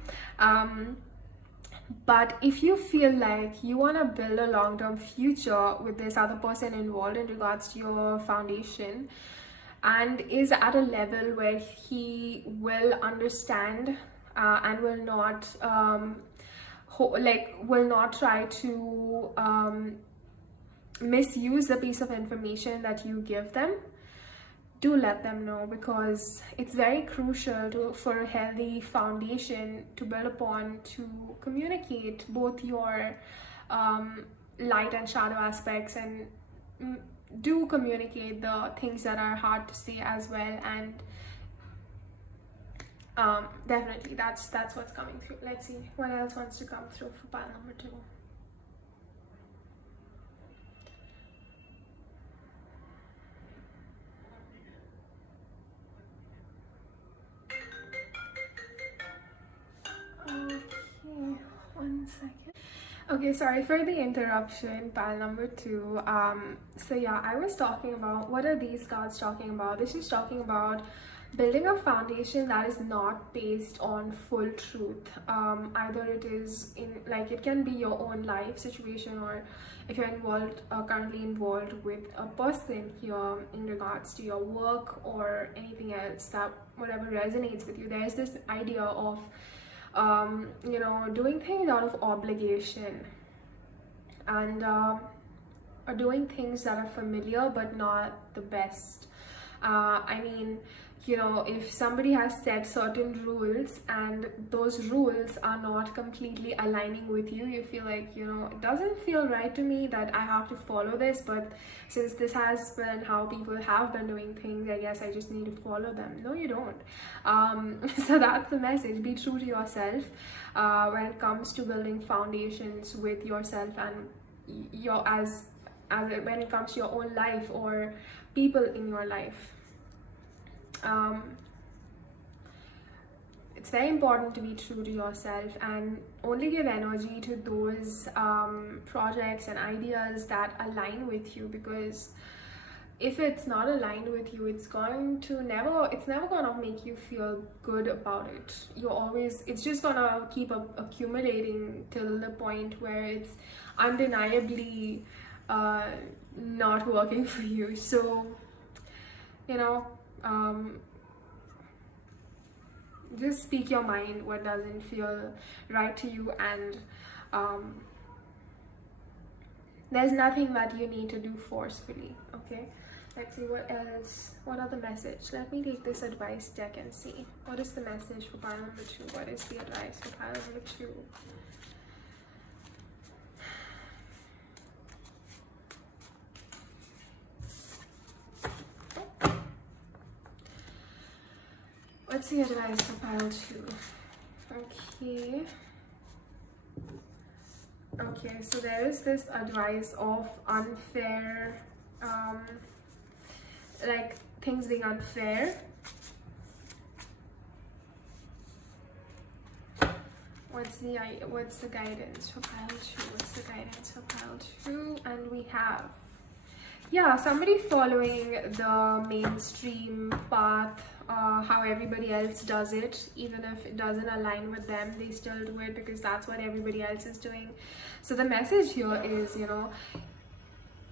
But if you feel like you want to build a long-term future with this other person involved in regards to your foundation, and is at a level where he will understand and will not will not try to misuse the piece of information that you give them, do let them know, because it's very crucial for a healthy foundation to build upon, to communicate both your light and shadow aspects, and do communicate the things that are hard to say as well. And definitely that's what's coming through. Let's see what else wants to come through for pile number 2. Okay, 1 second. Okay, sorry for the interruption, pile number 2. So yeah, I was talking about, what are these cards talking about? This is talking about building a foundation that is not based on full truth. Either it is it can be your own life situation, or if you're currently involved with a person here in regards to your work or anything else, that whatever resonates with you. There's this idea of doing things out of obligation, and or doing things that are familiar but not the best. I mean, if somebody has set certain rules and those rules are not completely aligning with you, you feel like, it doesn't feel right to me that I have to follow this, but since this has been how people have been doing things, I guess I just need to follow them. No, you don't. So that's the message. Be true to yourself when it comes to building foundations with yourself, and when it comes to your own life or people in your life. It's very important to be true to yourself and only give energy to those projects and ideas that align with you, because if it's not aligned with you, it's never gonna make you feel good about it. It's just gonna keep accumulating till the point where it's undeniably not working for you. So just speak your mind, what doesn't feel right to you, and there's nothing that you need to do forcefully. Okay, Let's see what else. What other message? Let me take this advice deck and see. What is the message for pile number 2? What is the advice for pile number 2? What's the advice for pile 2? Okay. Okay, so there is this advice of unfair, like things being unfair. What's the guidance for pile 2? What's the guidance for pile 2? And we have, yeah, somebody following the mainstream path, how everybody else does it. Even if it doesn't align with them, they still do it because that's what everybody else is doing. So the message here is, you know,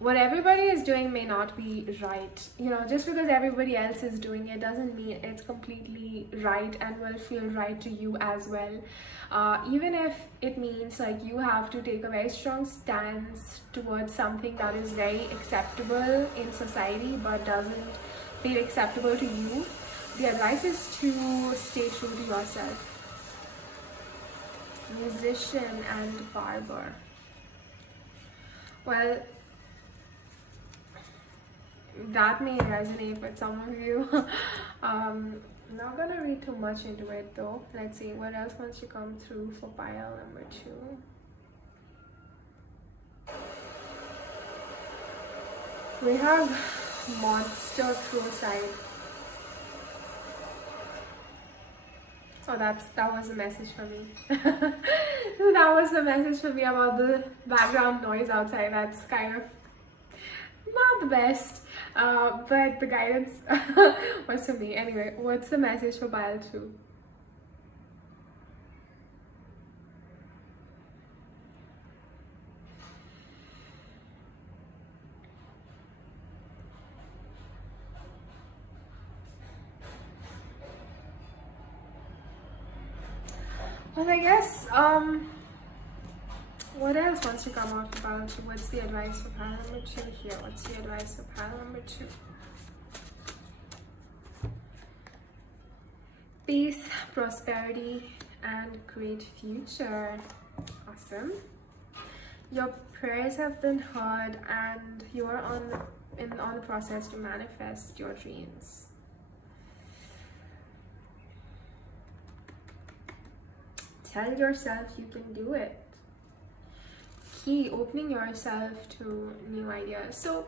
what everybody is doing may not be right. You know, just because everybody else is doing it doesn't mean it's completely right and will feel right to you as well. Even if it means like you have to take a very strong stance towards something that is very acceptable in society but doesn't feel acceptable to you, the advice is to stay true to yourself. Musician and barber. Well, that may resonate with some of you. Not gonna read too much into it though. Let's see what else wants to come through for pile number 2. We have monster suicide. Oh, that was the message for me. That was the message for me about the background noise outside. That's kind of not the best, but the guidance was for me. Anyway, what's the message for pile 2? Well, I guess, what else wants to come out for pile 2? What's the advice for pile number 2 here? What's the advice for pile number 2? Peace, prosperity, and great future. Awesome. Your prayers have been heard and you are on the process to manifest your dreams. Tell yourself you can do it. Key, opening yourself to new ideas. So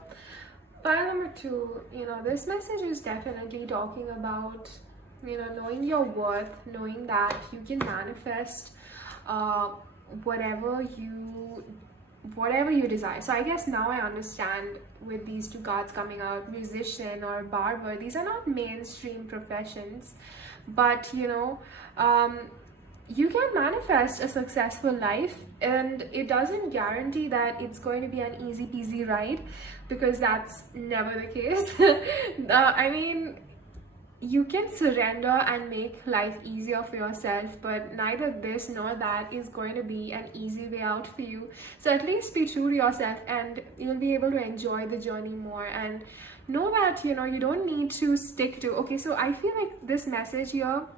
pile number 2, you know, this message is definitely talking about, you know, knowing your worth, knowing that you can manifest whatever you desire. So I guess now I understand with these 2 cards coming out, musician or barber, these are not mainstream professions, but you know, you can manifest a successful life, and it doesn't guarantee that it's going to be an easy peasy ride, because that's never the case. I mean, you can surrender and make life easier for yourself, but neither this nor that is going to be an easy way out for you. So at least be true to yourself and you'll be able to enjoy the journey more, and know that, you know, you don't need to stick to, okay, so I feel like this message here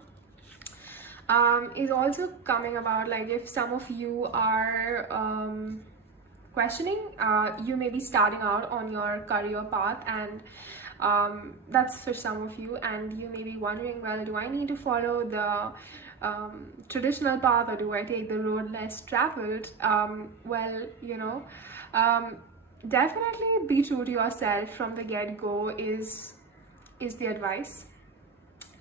is also coming about, like, if some of you are questioning, you may be starting out on your career path, and that's for some of you, and you may be wondering, well, do I need to follow the traditional path, or do I take the road less traveled? Well, you know, definitely be true to yourself from the get-go is the advice.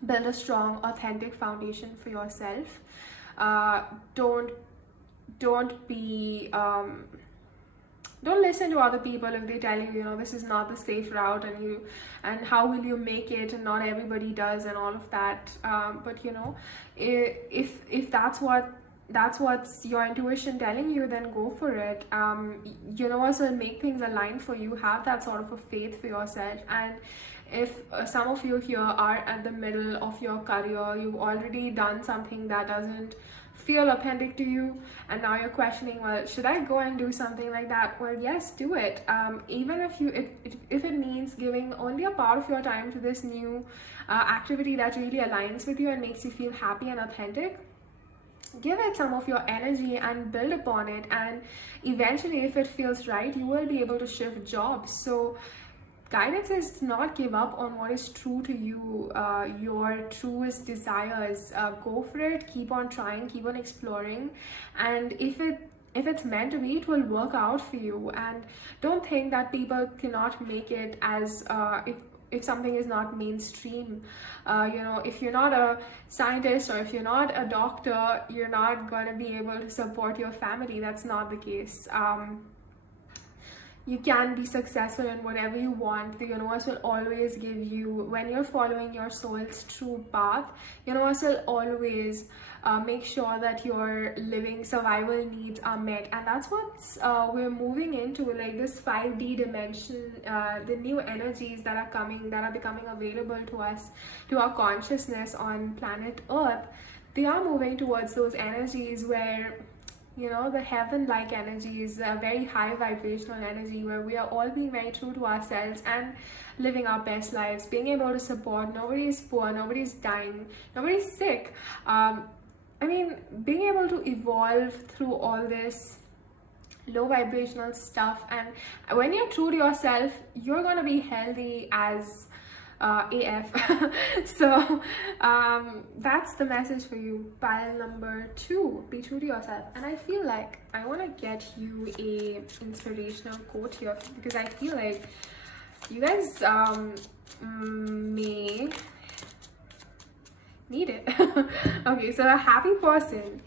Build a strong, authentic foundation for yourself. Don't listen to other people if they tell you, you know, this is not the safe route, and how will you make it, and not everybody does, and all of that. But you know, if that's what's your intuition telling you, then go for it. Universe will make things align for you. Have that sort of a faith for yourself. And if some of you here are at the middle of your career, you've already done something that doesn't feel authentic to you, and now you're questioning, well, should I go and do something like that? Well, yes, do it. Even if it means giving only a part of your time to this new activity that really aligns with you and makes you feel happy and authentic, give it some of your energy and build upon it, and eventually, if it feels right, you will be able to shift jobs. So guidance is to not give up on what is true to you, your truest desires. Go for it, keep on trying, keep on exploring, and if it's meant to be, it will work out for you. And don't think that people cannot make it as if something is not mainstream. If you're not a scientist or if you're not a doctor, you're not going to be able to support your family. That's not the case. You can be successful in whatever you want. The universe will always give you, when you're following your soul's true path, universe will always make sure that your living survival needs are met. And that's what we're moving into, like this 5D dimension, the new energies that are coming, that are becoming available to us, to our consciousness on planet Earth. They are moving towards those energies where the heaven-like energy is a very high vibrational energy, where we are all being very true to ourselves and living our best lives, being able to support. Nobody is poor, nobody's dying, nobody's sick. Being able to evolve through all this low vibrational stuff, and when you're true to yourself, you're gonna be healthy as AF. So that's the message for you. Pile number 2, be true to yourself. And I feel like I want to get you a inspirational quote here, because I feel like you guys may need it. Okay, so a happy person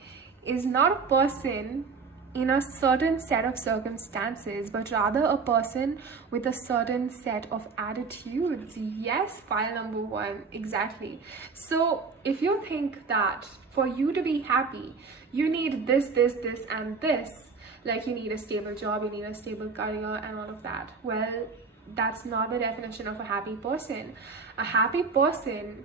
is not a person in a certain set of circumstances, but rather a person with a certain set of attitudes. Yes, file number 1, exactly. So if you think that for you to be happy, you need this, and this, like you need a stable job, you need a stable career and all of that, well, that's not the definition of a happy person. A happy person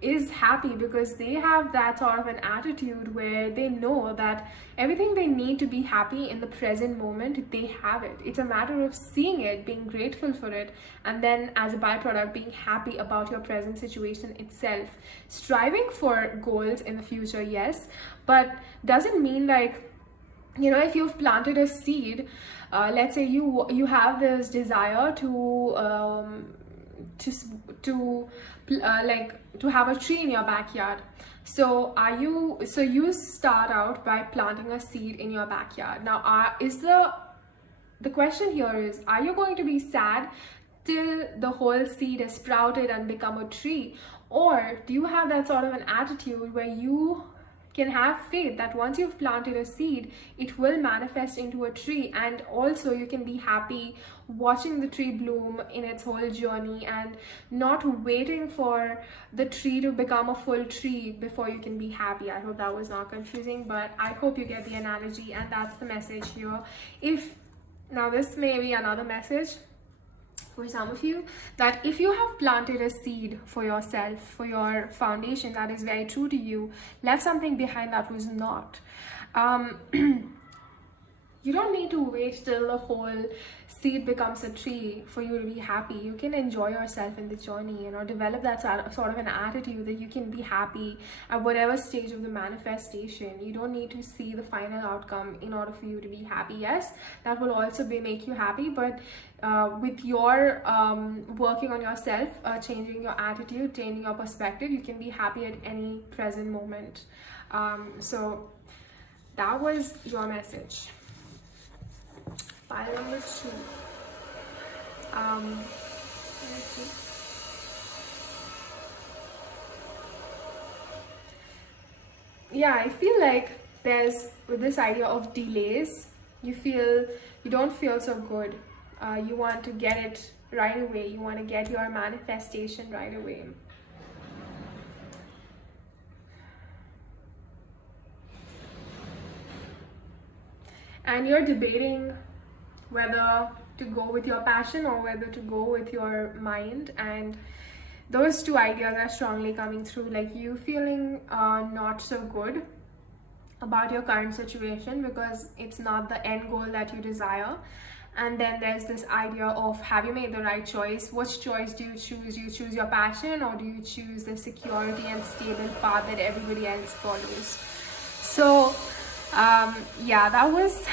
is happy because they have that sort of an attitude where they know that everything they need to be happy in the present moment, they have it. It's a matter of seeing it, being grateful for it, and then as a byproduct, being happy about your present situation itself. Striving for goals in the future, yes, but doesn't mean like, if you've planted a seed, let's say you have this desire to have a tree in your backyard. So you start out by planting a seed in your backyard. Now the question here is, are you going to be sad till the whole seed is sprouted and become a tree, or do you have that sort of an attitude where you can have faith that once you've planted a seed, it will manifest into a tree, and also you can be happy watching the tree bloom in its whole journey and not waiting for the tree to become a full tree before you can be happy. I hope that was not confusing, but I hope you get the analogy, and that's the message here. Now this may be another message for some of you, that if you have planted a seed for yourself, for your foundation that is very true to you, left something behind that was not, you don't need to wait till the whole seed becomes a tree for you to be happy. You can enjoy yourself in the journey, develop that sort of an attitude that you can be happy at whatever stage of the manifestation. You don't need to see the final outcome in order for you to be happy. Yes, that will also make you happy, but with your working on yourself, changing your attitude, changing your perspective, you can be happy at any present moment. So that was your message. File number 2. Let me see. Yeah, I feel like there's, with this idea of delays, you don't feel so good. You want to get it right away. You want to get your manifestation right away. And you're debating whether to go with your passion or whether to go with your mind, and those two ideas are strongly coming through, like you feeling not so good about your current situation, because it's not the end goal that you desire. And then there's this idea of, have you made the right choice? Which choice do you choose? Do you choose your passion, or do you choose the security and stable path that everybody else follows? So yeah, that was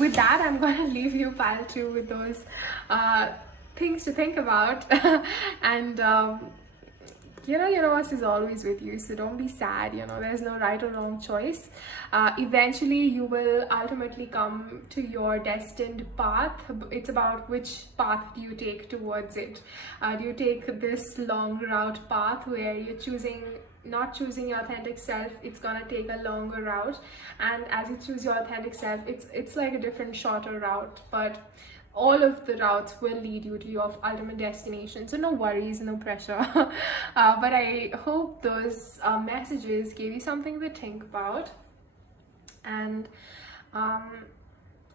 with that, I'm gonna leave you pile 2 with those things to think about. And universe is always with you, so don't be sad. There's no right or wrong choice. Eventually you will ultimately come to your destined path. It's about which path do you take towards it. Do you take this long route path where you're not choosing your authentic self? It's gonna take a longer route, and as you choose your authentic self, it's like a different shorter route, but all of the routes will lead you to your ultimate destination. So no worries, no pressure. But I hope those messages gave you something to think about, and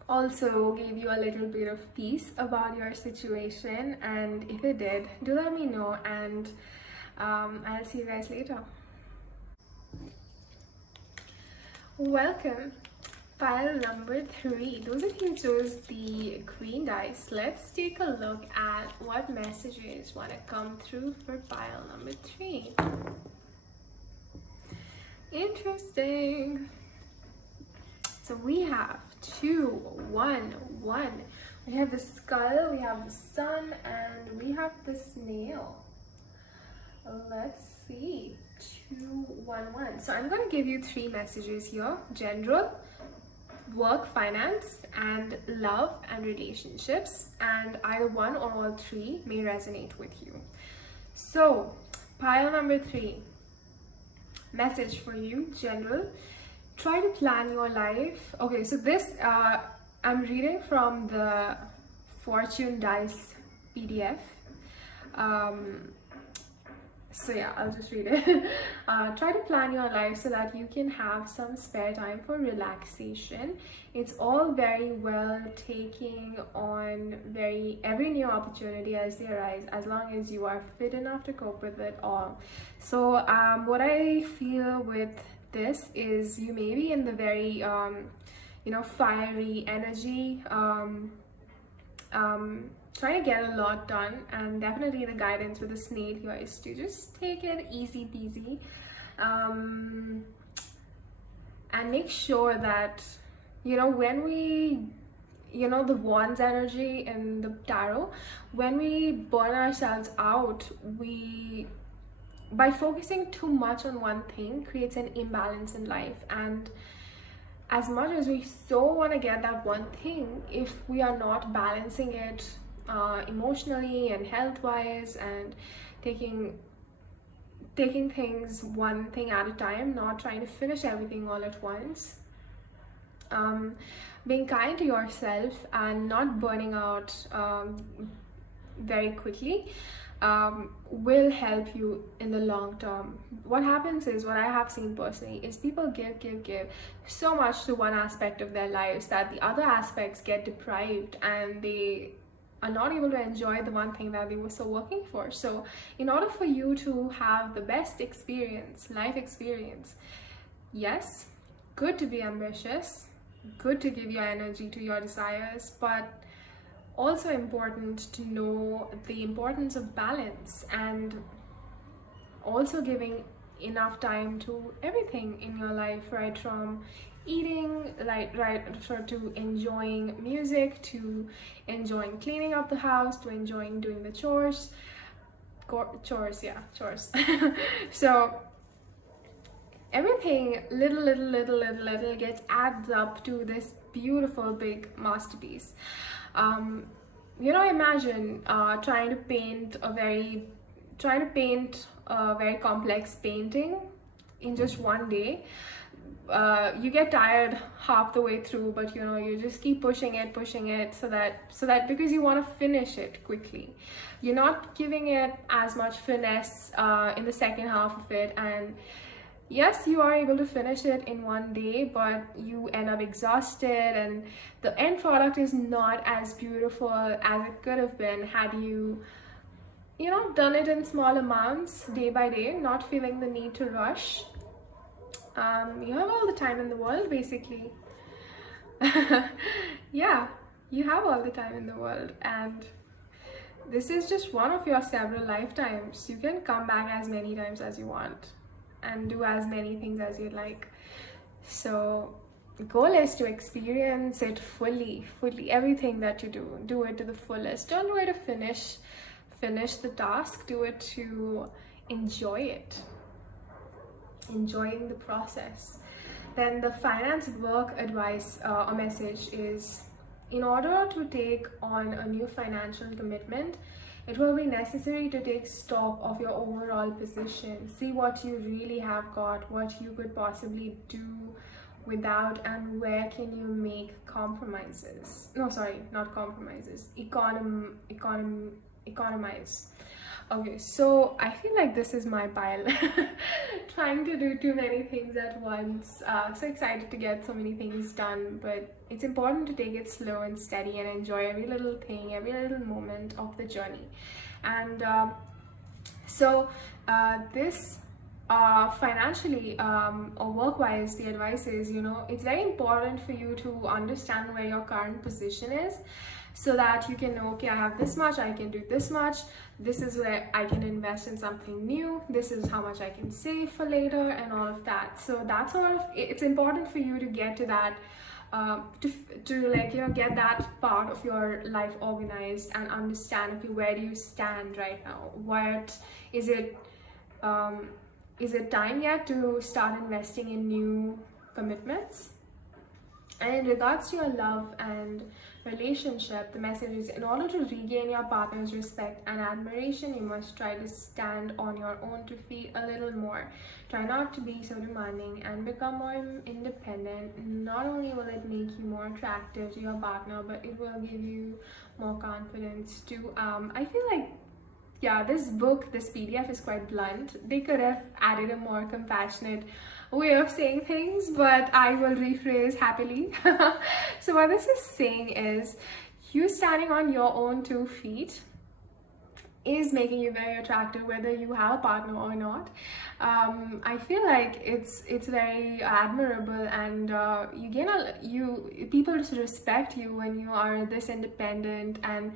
also gave you a little bit of peace about your situation. And if it did, do let me know, and I'll see you guys later. Welcome. Pile number 3. Those of you who chose the green dice, let's take a look at what messages want to come through for pile number 3. Interesting. So we have 2, 1, 1. We have the skull, we have the sun, and we have the snail. Let's see. 2, 1, 1. So I'm going to give you 3 messages here: general, work, finance, and love and relationships, and either one or all 3 may resonate with you. So pile number 3, message for you, general: try to plan your life. Okay, so this I'm reading from the fortune dice PDF. So yeah, I'll just read it. Try to plan your life so that you can have some spare time for relaxation. It's all very well taking on every new opportunity as they arise, as long as you are fit enough to cope with it all. So what I feel with this is you may be in the very fiery energy, trying to get a lot done, and definitely the guidance with the snail here is to just take it easy peasy, and make sure that when we the wands energy in the tarot, when we burn ourselves out, by focusing too much on one thing, creates an imbalance in life. And as much as we so want to get that one thing, if we are not balancing it emotionally and health-wise, and taking things one thing at a time, not trying to finish everything all at once, being kind to yourself and not burning out very quickly, will help you in the long term. What happens is, what I have seen personally, is people give so much to one aspect of their lives that the other aspects get deprived, and they are not able to enjoy the one thing that they were so working for. So in order for you to have the best life experience, yes, good to be ambitious, good to give your energy to your desires, but also important to know the importance of balance, and also giving enough time to everything in your life, right from eating, to enjoying music, to enjoying cleaning up the house, to enjoying doing the chores. So everything little gets adds up to this beautiful big masterpiece. Imagine trying to paint a very complex painting in just one day. You get tired half the way through, but you just keep pushing it so that because you want to finish it quickly, you're not giving it as much finesse in the second half of it. And yes, you are able to finish it in one day, but you end up exhausted, and the end product is not as beautiful as it could have been had you done it in small amounts, day by day, not feeling the need to rush. You have all the time in the world, basically. Yeah, you have all the time in the world, and this is just one of your several lifetimes. You can come back as many times as you want and do as many things as you like. So the goal is to experience it fully, everything that you do it to the fullest. Don't do it to finish the task, do it to enjoy it, enjoying the process. Then the finance work advice or message is, in order to take on a new financial commitment, it will be necessary to take stock of your overall position. See what you really have got, what you could possibly do without, and where can you make compromises. No, sorry, not compromises. Economize. Okay, so I feel like this is my pile. Trying to do too many things at once. So excited to get so many things done, but it's important to take it slow and steady and enjoy every little thing, every little moment of the journey. And this financially or work-wise, the advice is, it's very important for you to understand where your current position is, so that you can know, okay, I have this much, I can do this much, this is where I can invest in something new, this is how much I can save for later, and all of that. So that's sort of, it's important for you to get to that, get that part of your life organized and understand, okay, where do you stand right now? What is it? Is it time yet to start investing in new commitments? And in regards to your love and relationship, the message is, in order to regain your partner's respect and admiration, you must try to stand on your own 2 feet a little more. Try not to be so demanding and become more independent. Not only will it make you more attractive to your partner, but it will give you more confidence too. I feel like, yeah, this PDF is quite blunt. They could have added a more compassionate way of saying things, but I will rephrase happily. So what this is saying is, you standing on your own 2 feet is making you very attractive, whether you have a partner or not. I feel like it's very admirable, and people just respect you when you are this independent, and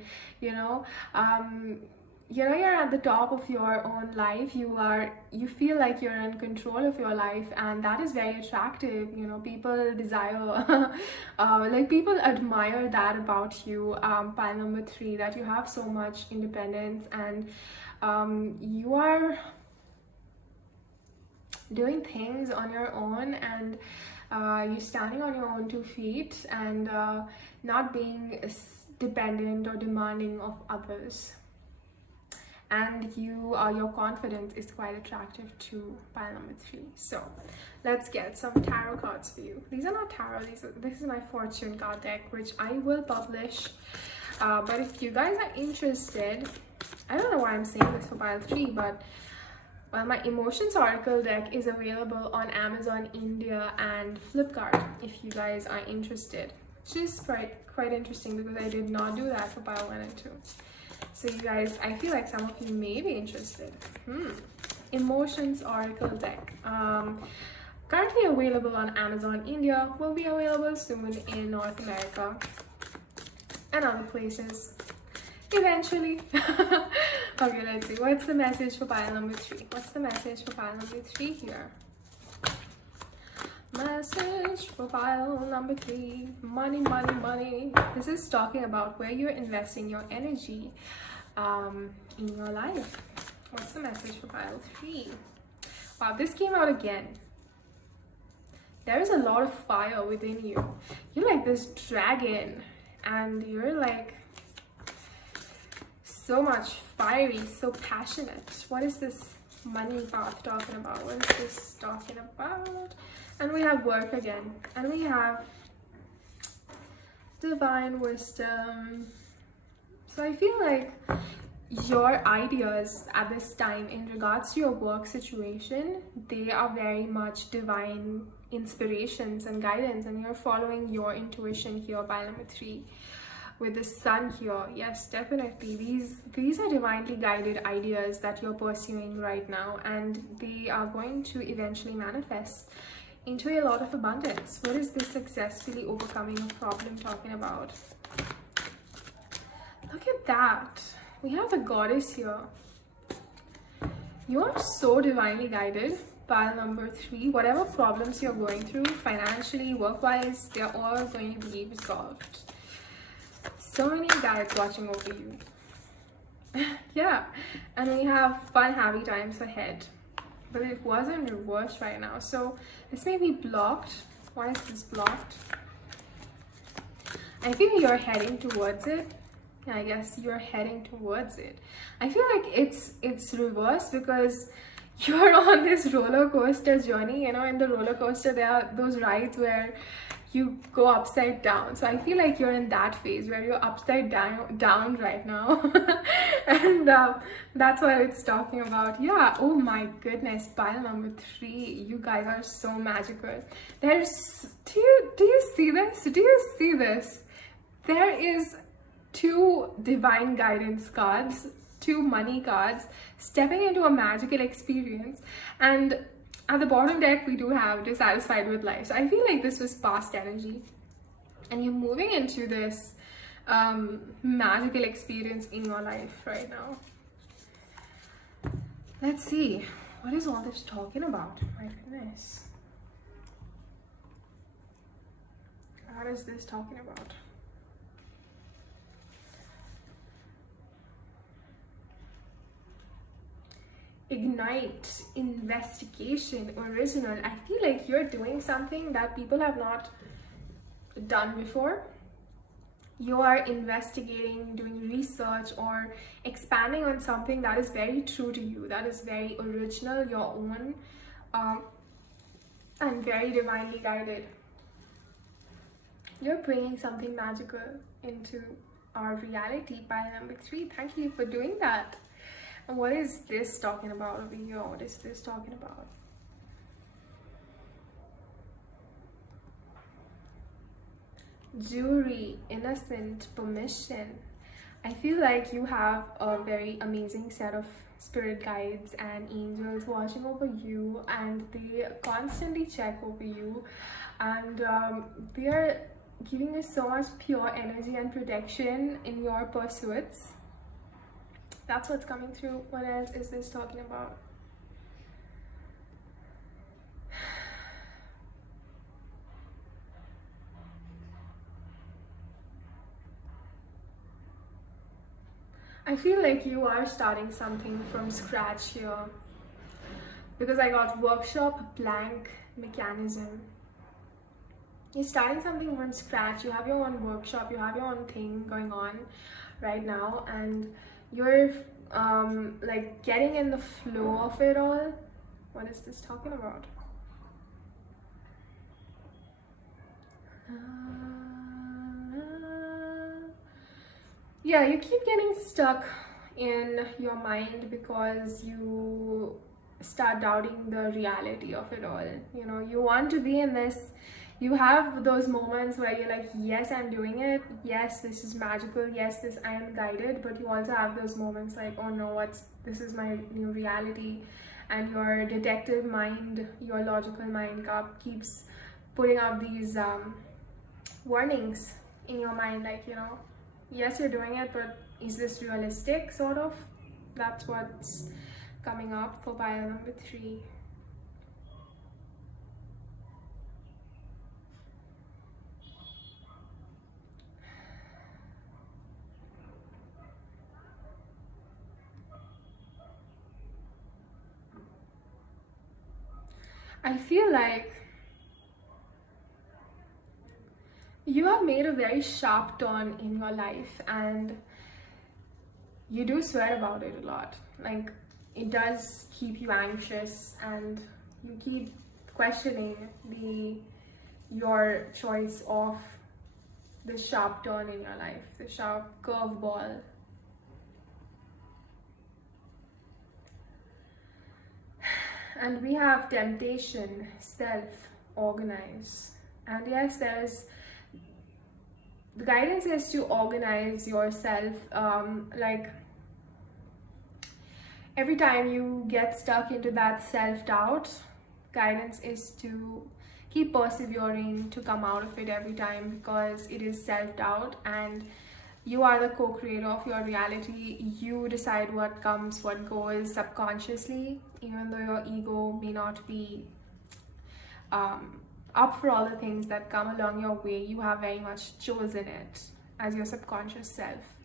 you're at the top of your own life. You feel like you're in control of your life, and that is very attractive. People desire people admire that about you. Pile number 3, that you have so much independence, and you are doing things on your own, and you're standing on your own 2 feet, and not being dependent or demanding of others. And your confidence is quite attractive to pile number 3. So let's get some tarot cards for you. These are not tarot, this is my fortune card deck, which I will publish. But if you guys are interested, I don't know why I'm saying this for pile 3, but my Emotions Oracle deck is available on Amazon India and Flipkart if you guys are interested. Which is quite interesting, because I did not do that for pile 1 and 2. So you guys, I feel like some of you may be interested. Emotions Oracle deck. Currently available on Amazon India, will be available soon in North America and other places eventually. Okay, let's see. What's the message for pile number 3? What's the message for pile number 3 here? Message for pile number 3. Money, money, money. This is talking about where you're investing your energy in your life. What's the message for pile 3? Wow, this came out again. There is a lot of fire within you. You're like this dragon, and you're like so much fiery, so passionate. What is this money path talking about? What is this talking about? And we have work again, and we have divine wisdom. So I feel like your ideas at this time in regards to your work situation, they are very much divine inspirations and guidance, and you're following your intuition here, pile number 3. With the sun here, yes, definitely these are divinely guided ideas that you're pursuing right now, and they are going to eventually manifest enjoy a lot of abundance. What is this successfully overcoming a problem talking about? Look at that. We have the goddess here. You are so divinely guided. Pile number 3. Whatever problems you're going through, financially, work-wise, they're all going to be resolved. So many guides watching over you. Yeah, and we have fun, happy times ahead. But it was in reverse right now, so this may be blocked. Why is this blocked? I feel you're heading towards it. Yeah, I guess you're heading towards it. I feel like it's reverse because you're on this roller coaster journey. You know, in the roller coaster there are those rides where you go upside down. So I feel like you're in that phase where you're upside down right now. And that's what it's talking about. Yeah, oh my goodness, pile number 3. You guys are so magical. There's, do you see this? Do you see this? There is 2 divine guidance cards, 2 money cards, stepping into a magical experience, and at the bottom deck we do have dissatisfied with life. So I feel like this was past energy and you're moving into this magical experience in your life right now. Let's see, what is all this talking about? My goodness, what is this talking about? Ignite, investigation, original. I feel like you're doing something that people have not done before. You are investigating, doing research, or expanding on something that is very true to you, that is very original, your own, and very divinely guided. You're bringing something magical into our reality. Pile number 3, thank you for doing that. And what is this talking about over here? What is this talking about? Jewelry, innocent, permission. I feel like you have a very amazing set of spirit guides and angels watching over you, and they constantly check over you, and they are giving you so much pure energy and protection in your pursuits. That's what's coming through. What else is this talking about? I feel like you are starting something from scratch here, because I got workshop, blank, mechanism. You're starting something from scratch. You have your own workshop, you have your own thing going on right now, and you're like getting in the flow of it all. What is this talking about? Yeah, you keep getting stuck in your mind because you start doubting the reality of it all. You know, you want to be in this. You have those moments where you're like, yes, I'm doing it, yes, this is magical, yes, this I am guided, but you also have those moments like, oh no, this is my new reality, and your detective mind, your logical mind keeps putting up these warnings in your mind, like, you know, yes, you're doing it, but is this realistic, sort of? That's what's coming up for pile number 3. I feel like you have made a very sharp turn in your life, and you do swear about it a lot. Like, it does keep you anxious, and you keep questioning your choice of the sharp turn in your life, the sharp curveball. And we have temptation, self, organize. And yes, the guidance is to organize yourself. Like, every time you get stuck into that self-doubt, guidance is to keep persevering to come out of it every time, because it is self-doubt, and you are the co-creator of your reality. You decide what comes, what goes subconsciously, even though your ego may not be up for all the things that come along your way. You have very much chosen it as your subconscious self.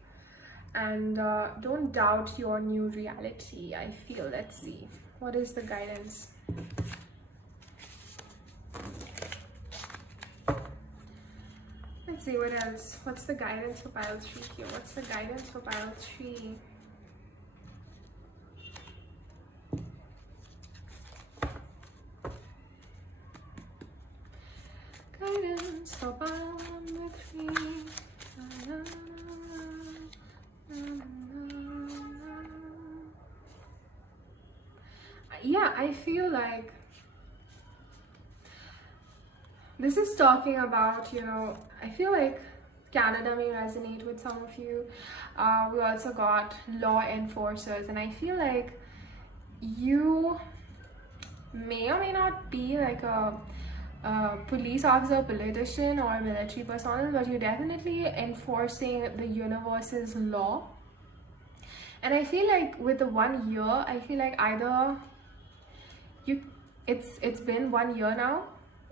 And don't doubt your new reality, I feel. Let's see, what is the guidance? Let's see what else. What's the guidance for pile 3 here? What's the guidance for pile 3? Guidance for pile 3. Yeah, I feel like this is talking about, you know, I feel like Canada may resonate with some of you. We also got law enforcers, and I feel like you may or may not be like a police officer, politician, or a military personnel, but you're definitely enforcing the universe's law. And I feel like with the 1 year, I feel like either it's been 1 year now,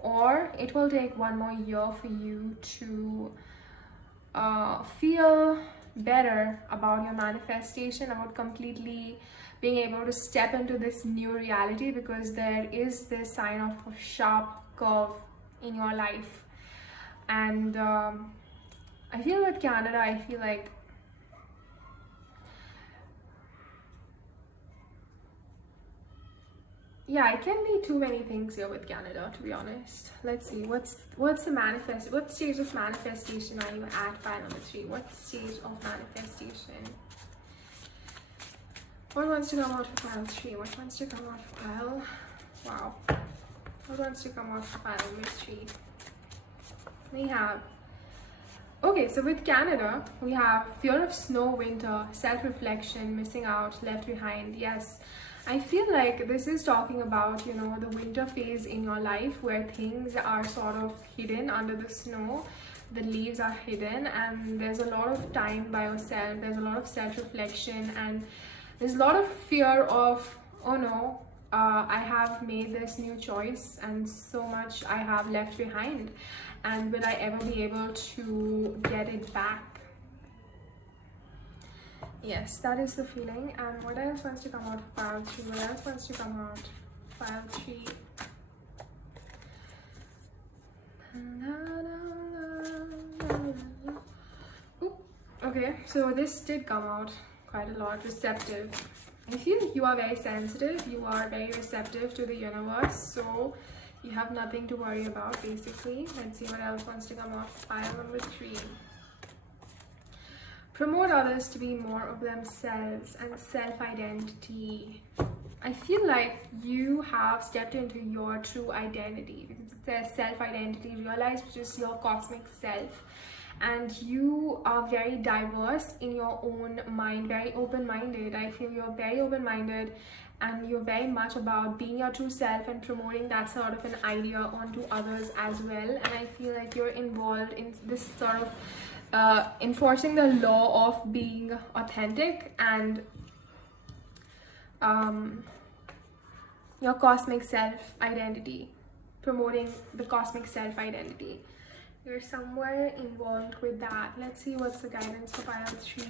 or it will take 1 more year for you to feel better about your manifestation, about completely being able to step into this new reality, because there is this sign of a sharp curve in your life. And I feel with Canada, I feel like yeah, it can be too many things here with Canada, to be honest. Let's see, what stage of manifestation are you at, pile number 3? What stage of manifestation? What wants to come out for pile 3? What wants to come out for pile? Wow. What wants to come out for pile number 3? We have, okay, so with Canada, we have fear of snow, winter, self-reflection, missing out, left behind. Yes, I feel like this is talking about, you know, the winter phase in your life where things are sort of hidden under the snow. The leaves are hidden, and there's a lot of time by yourself. There's a lot of self-reflection, and there's a lot of fear of, oh no, I have made this new choice and so much I have left behind, and will I ever be able to get it back? Yes, that is the feeling. And what else wants to come out for pile 3? What else wants to come out? Pile 3. Ooh, okay, so this did come out quite a lot. Receptive. I feel you are very sensitive. You are very receptive to the universe. So you have nothing to worry about, basically. Let's see what else wants to come out. Pile number 3. Promote others to be more of themselves and self-identity. I feel like you have stepped into your true identity, because it says self-identity, realize which is your cosmic self. And you are very diverse in your own mind, very open-minded. I feel you're very open-minded, and you're very much about being your true self and promoting that sort of an idea onto others as well. And I feel like you're involved in this sort of enforcing the law of being authentic and your cosmic self identity, promoting the cosmic self identity. You're somewhere involved with that. Let's see what's the guidance for pile 3.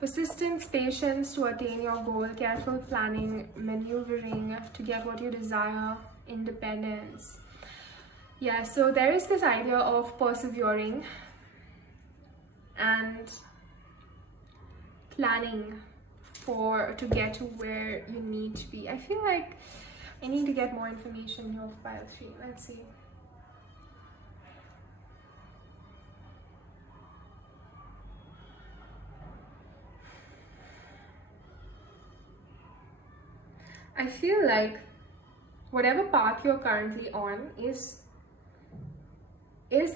Persistence, patience to attain your goal, careful planning, maneuvering to get what you desire, independence. Yeah, so there is this idea of persevering and planning to get to where you need to be. I feel like I need to get more information here of pile 3. Let's see. I feel like whatever path you're currently on is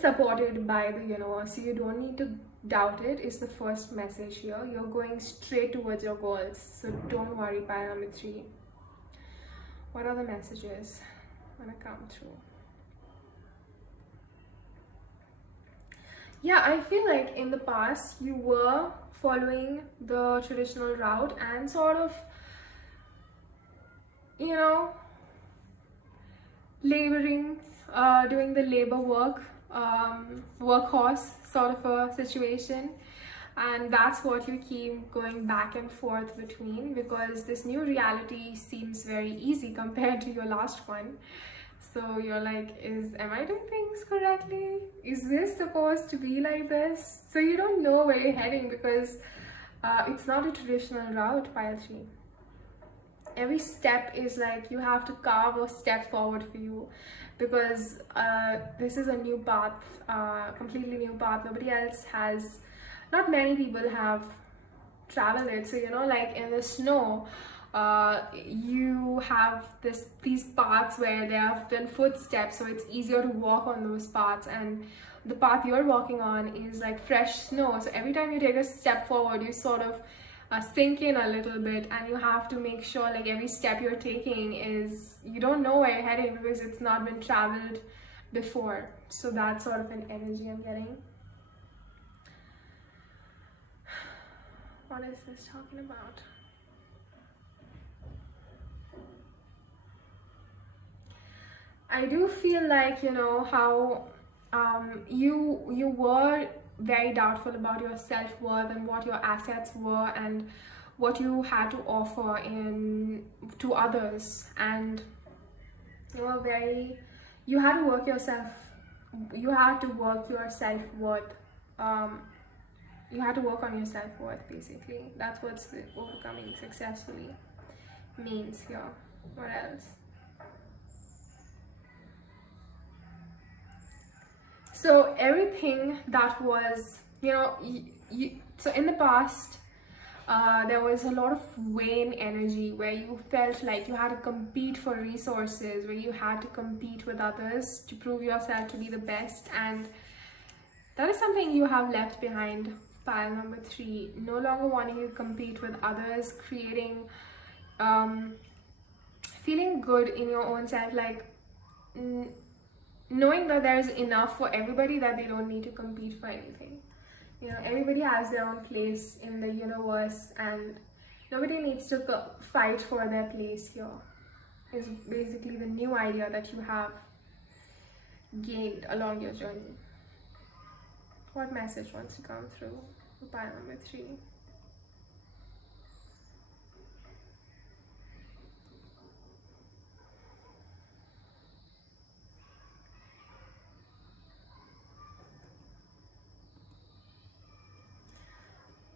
supported by the universe. So you don't need to doubt it, is the first message here. You're going straight towards your goals, so don't worry. Pile number 3. What are the messages? gonna come through. Yeah, I feel like in the past you were following the traditional route and sort of, you know, laboring, doing the labor work, workhorse sort of a situation. And that's what you keep going back and forth between, because this new reality seems very easy compared to your last one. So you're like, am I doing things correctly? Is this supposed to be like this? So you don't know where you're heading, because it's not a traditional route, pile 3. Every step is like you have to carve a step forward for you, because this is a new path, completely new path. Nobody else has, not many people have traveled it. So, you know, like in the snow, you have these paths where there have been footsteps, so it's easier to walk on those paths, and the path you're walking on is like fresh snow. So every time you take a step forward, you sort of sink in a little bit, and you have to make sure like every step you're taking is, you don't know where you're heading because it's not been traveled before. So that's sort of an energy I'm getting. What is this talking about? I do feel like, you know, how you were very doubtful about your self-worth and what your assets were and what you had to offer to others, and you had to work your self-worth. You had to work on your self-worth, basically. That's what overcoming successfully means here. What else? So everything that was, you know, so in the past, there was a lot of vain energy where you felt like you had to compete for resources, where you had to compete with others to prove yourself to be the best, and that is something you have left behind, pile number 3. No longer wanting to compete with others, creating, feeling good in your own self, like knowing that there's enough for everybody, that they don't need to compete for anything. You know, everybody has their own place in the universe, and nobody needs to fight for their place here, is basically the new idea that you have gained along your journey. What message wants to come through for pile number 3?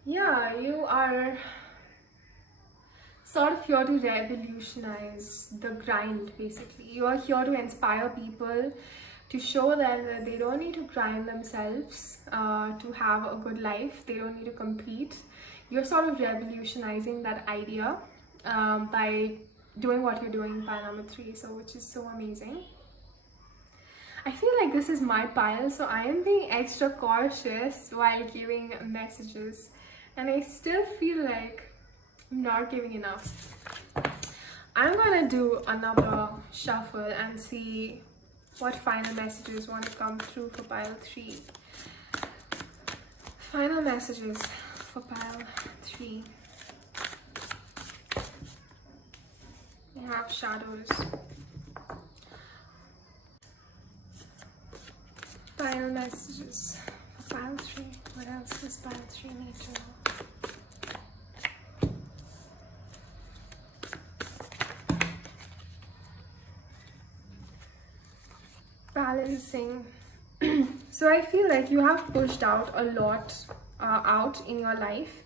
Yeah, you are sort of here to revolutionize the grind, basically. You are here to inspire people, to show them that they don't need to grind themselves to have a good life. They don't need to compete. You're sort of revolutionizing that idea by doing what you're doing, pile number 3, so which is so amazing. I feel like this is my pile, so I am being extra cautious while giving messages, and I still feel like I'm not giving enough. I'm gonna do another shuffle and see what final messages want to come through for pile 3. Final messages for pile 3. We have shadows. Final messages for pile 3. What else does pile 3 need to know? Balancing. So I feel like you have pushed out a lot out in your life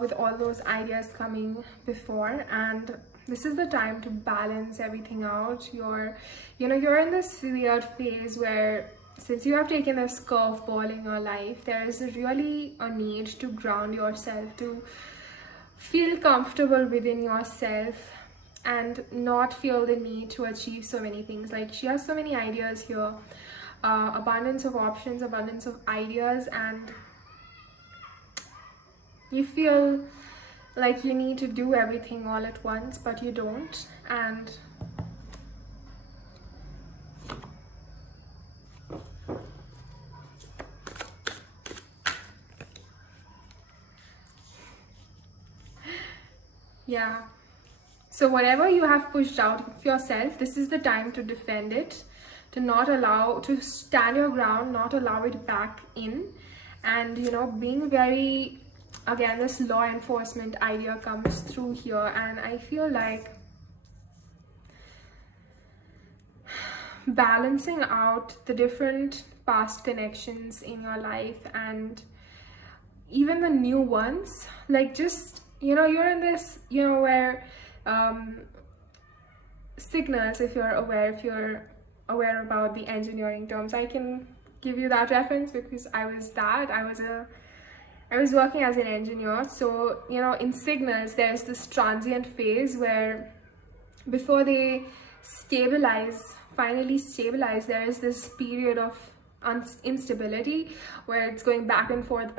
with all those ideas coming before, and this is the time to balance everything out. You're in this weird phase where, since you have taken this curveball in your life, there is really a need to ground yourself, to feel comfortable within yourself and not feel the need to achieve so many things. Like, she has so many ideas here, abundance of options, abundance of ideas, and you feel like you need to do everything all at once, but you don't. And Yeah. So whatever you have pushed out of yourself, this is the time to defend it, to not allow, to stand your ground, not allow it back in. And being very, again, this law enforcement idea comes through here, and I feel like balancing out the different past connections in your life and even the new ones, like, just you're in this, where signals, if you're aware about the engineering terms, I can give you that reference because I was working as an engineer. So in signals there's this transient phase where before they finally stabilize, there is this period of instability where it's going back and forth,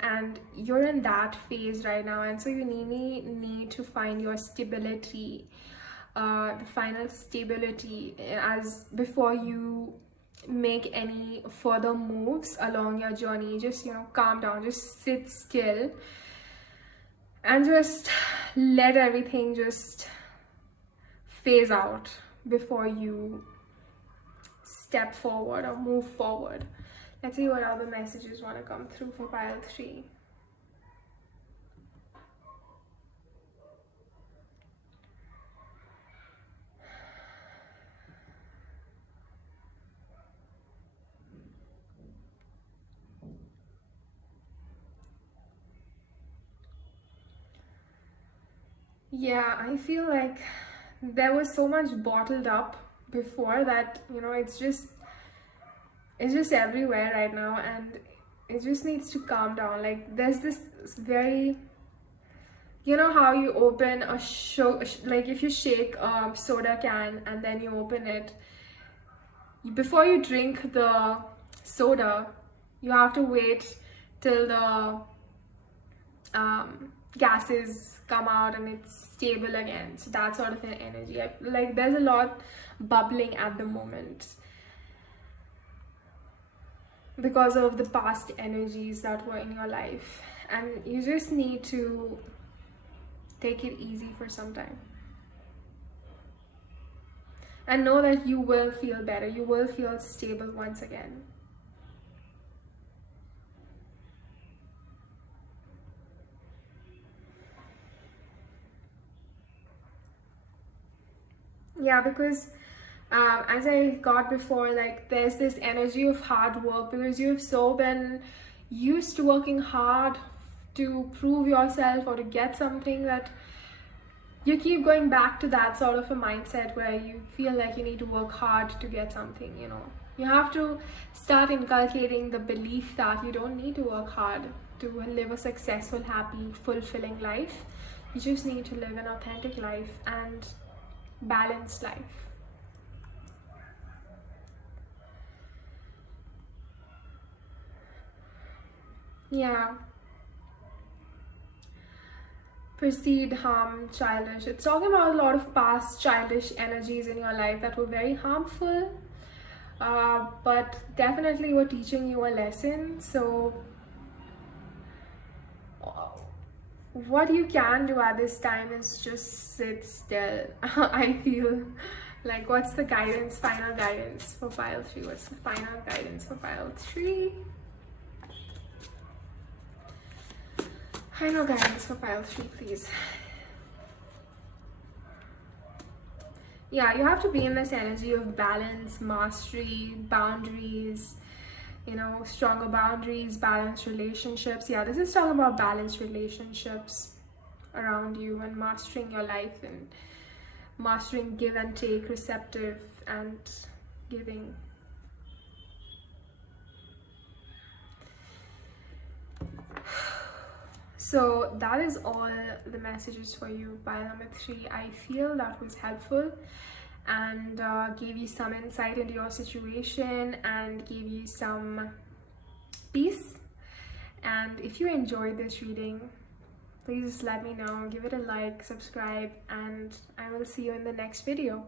and you're in that phase right now. And so you need to find your stability, the final stability, as before you make any further moves along your journey. Just calm down, just sit still, and just let everything just phase out before you step forward or move forward. Let's see what other messages want to come through for pile 3. Yeah, I feel like there was so much bottled up before that, it's just everywhere right now, and it just needs to calm down. Like, there's this very, how you open a like if you shake a soda can and then you open it, before you drink the soda, you have to wait till the gases come out and it's stable again. So that sort of an energy. Like, there's a lot bubbling at the moment because of the past energies that were in your life, and you just need to take it easy for some time and know that you will feel better, you will feel stable once again. Yeah, because as I got before, like, there's this energy of hard work because you've so been used to working hard to prove yourself or to get something, that you keep going back to that sort of a mindset where you feel like you need to work hard to get something. You have to start inculcating the belief that you don't need to work hard to live a successful, happy, fulfilling life. You just need to live an authentic life and balanced life. Yeah. Proceed, harm, childish. It's talking about a lot of past childish energies in your life that were very harmful, but definitely were teaching you a lesson. So what you can do at this time is just sit still. I feel like, what's the guidance, final guidance for pile 3? What's the final guidance for pile 3? Final guidance for pile 3, please. Yeah, you have to be in this energy of balance, mastery, boundaries, stronger boundaries, balanced relationships. Yeah, this is talking about balanced relationships around you and mastering your life and mastering give and take, receptive and giving. So that is all the messages for you, pile number 3. I feel that was helpful and gave you some insight into your situation and gave you some peace. And if you enjoyed this reading, please let me know, give it a like, subscribe, and I will see you in the next video.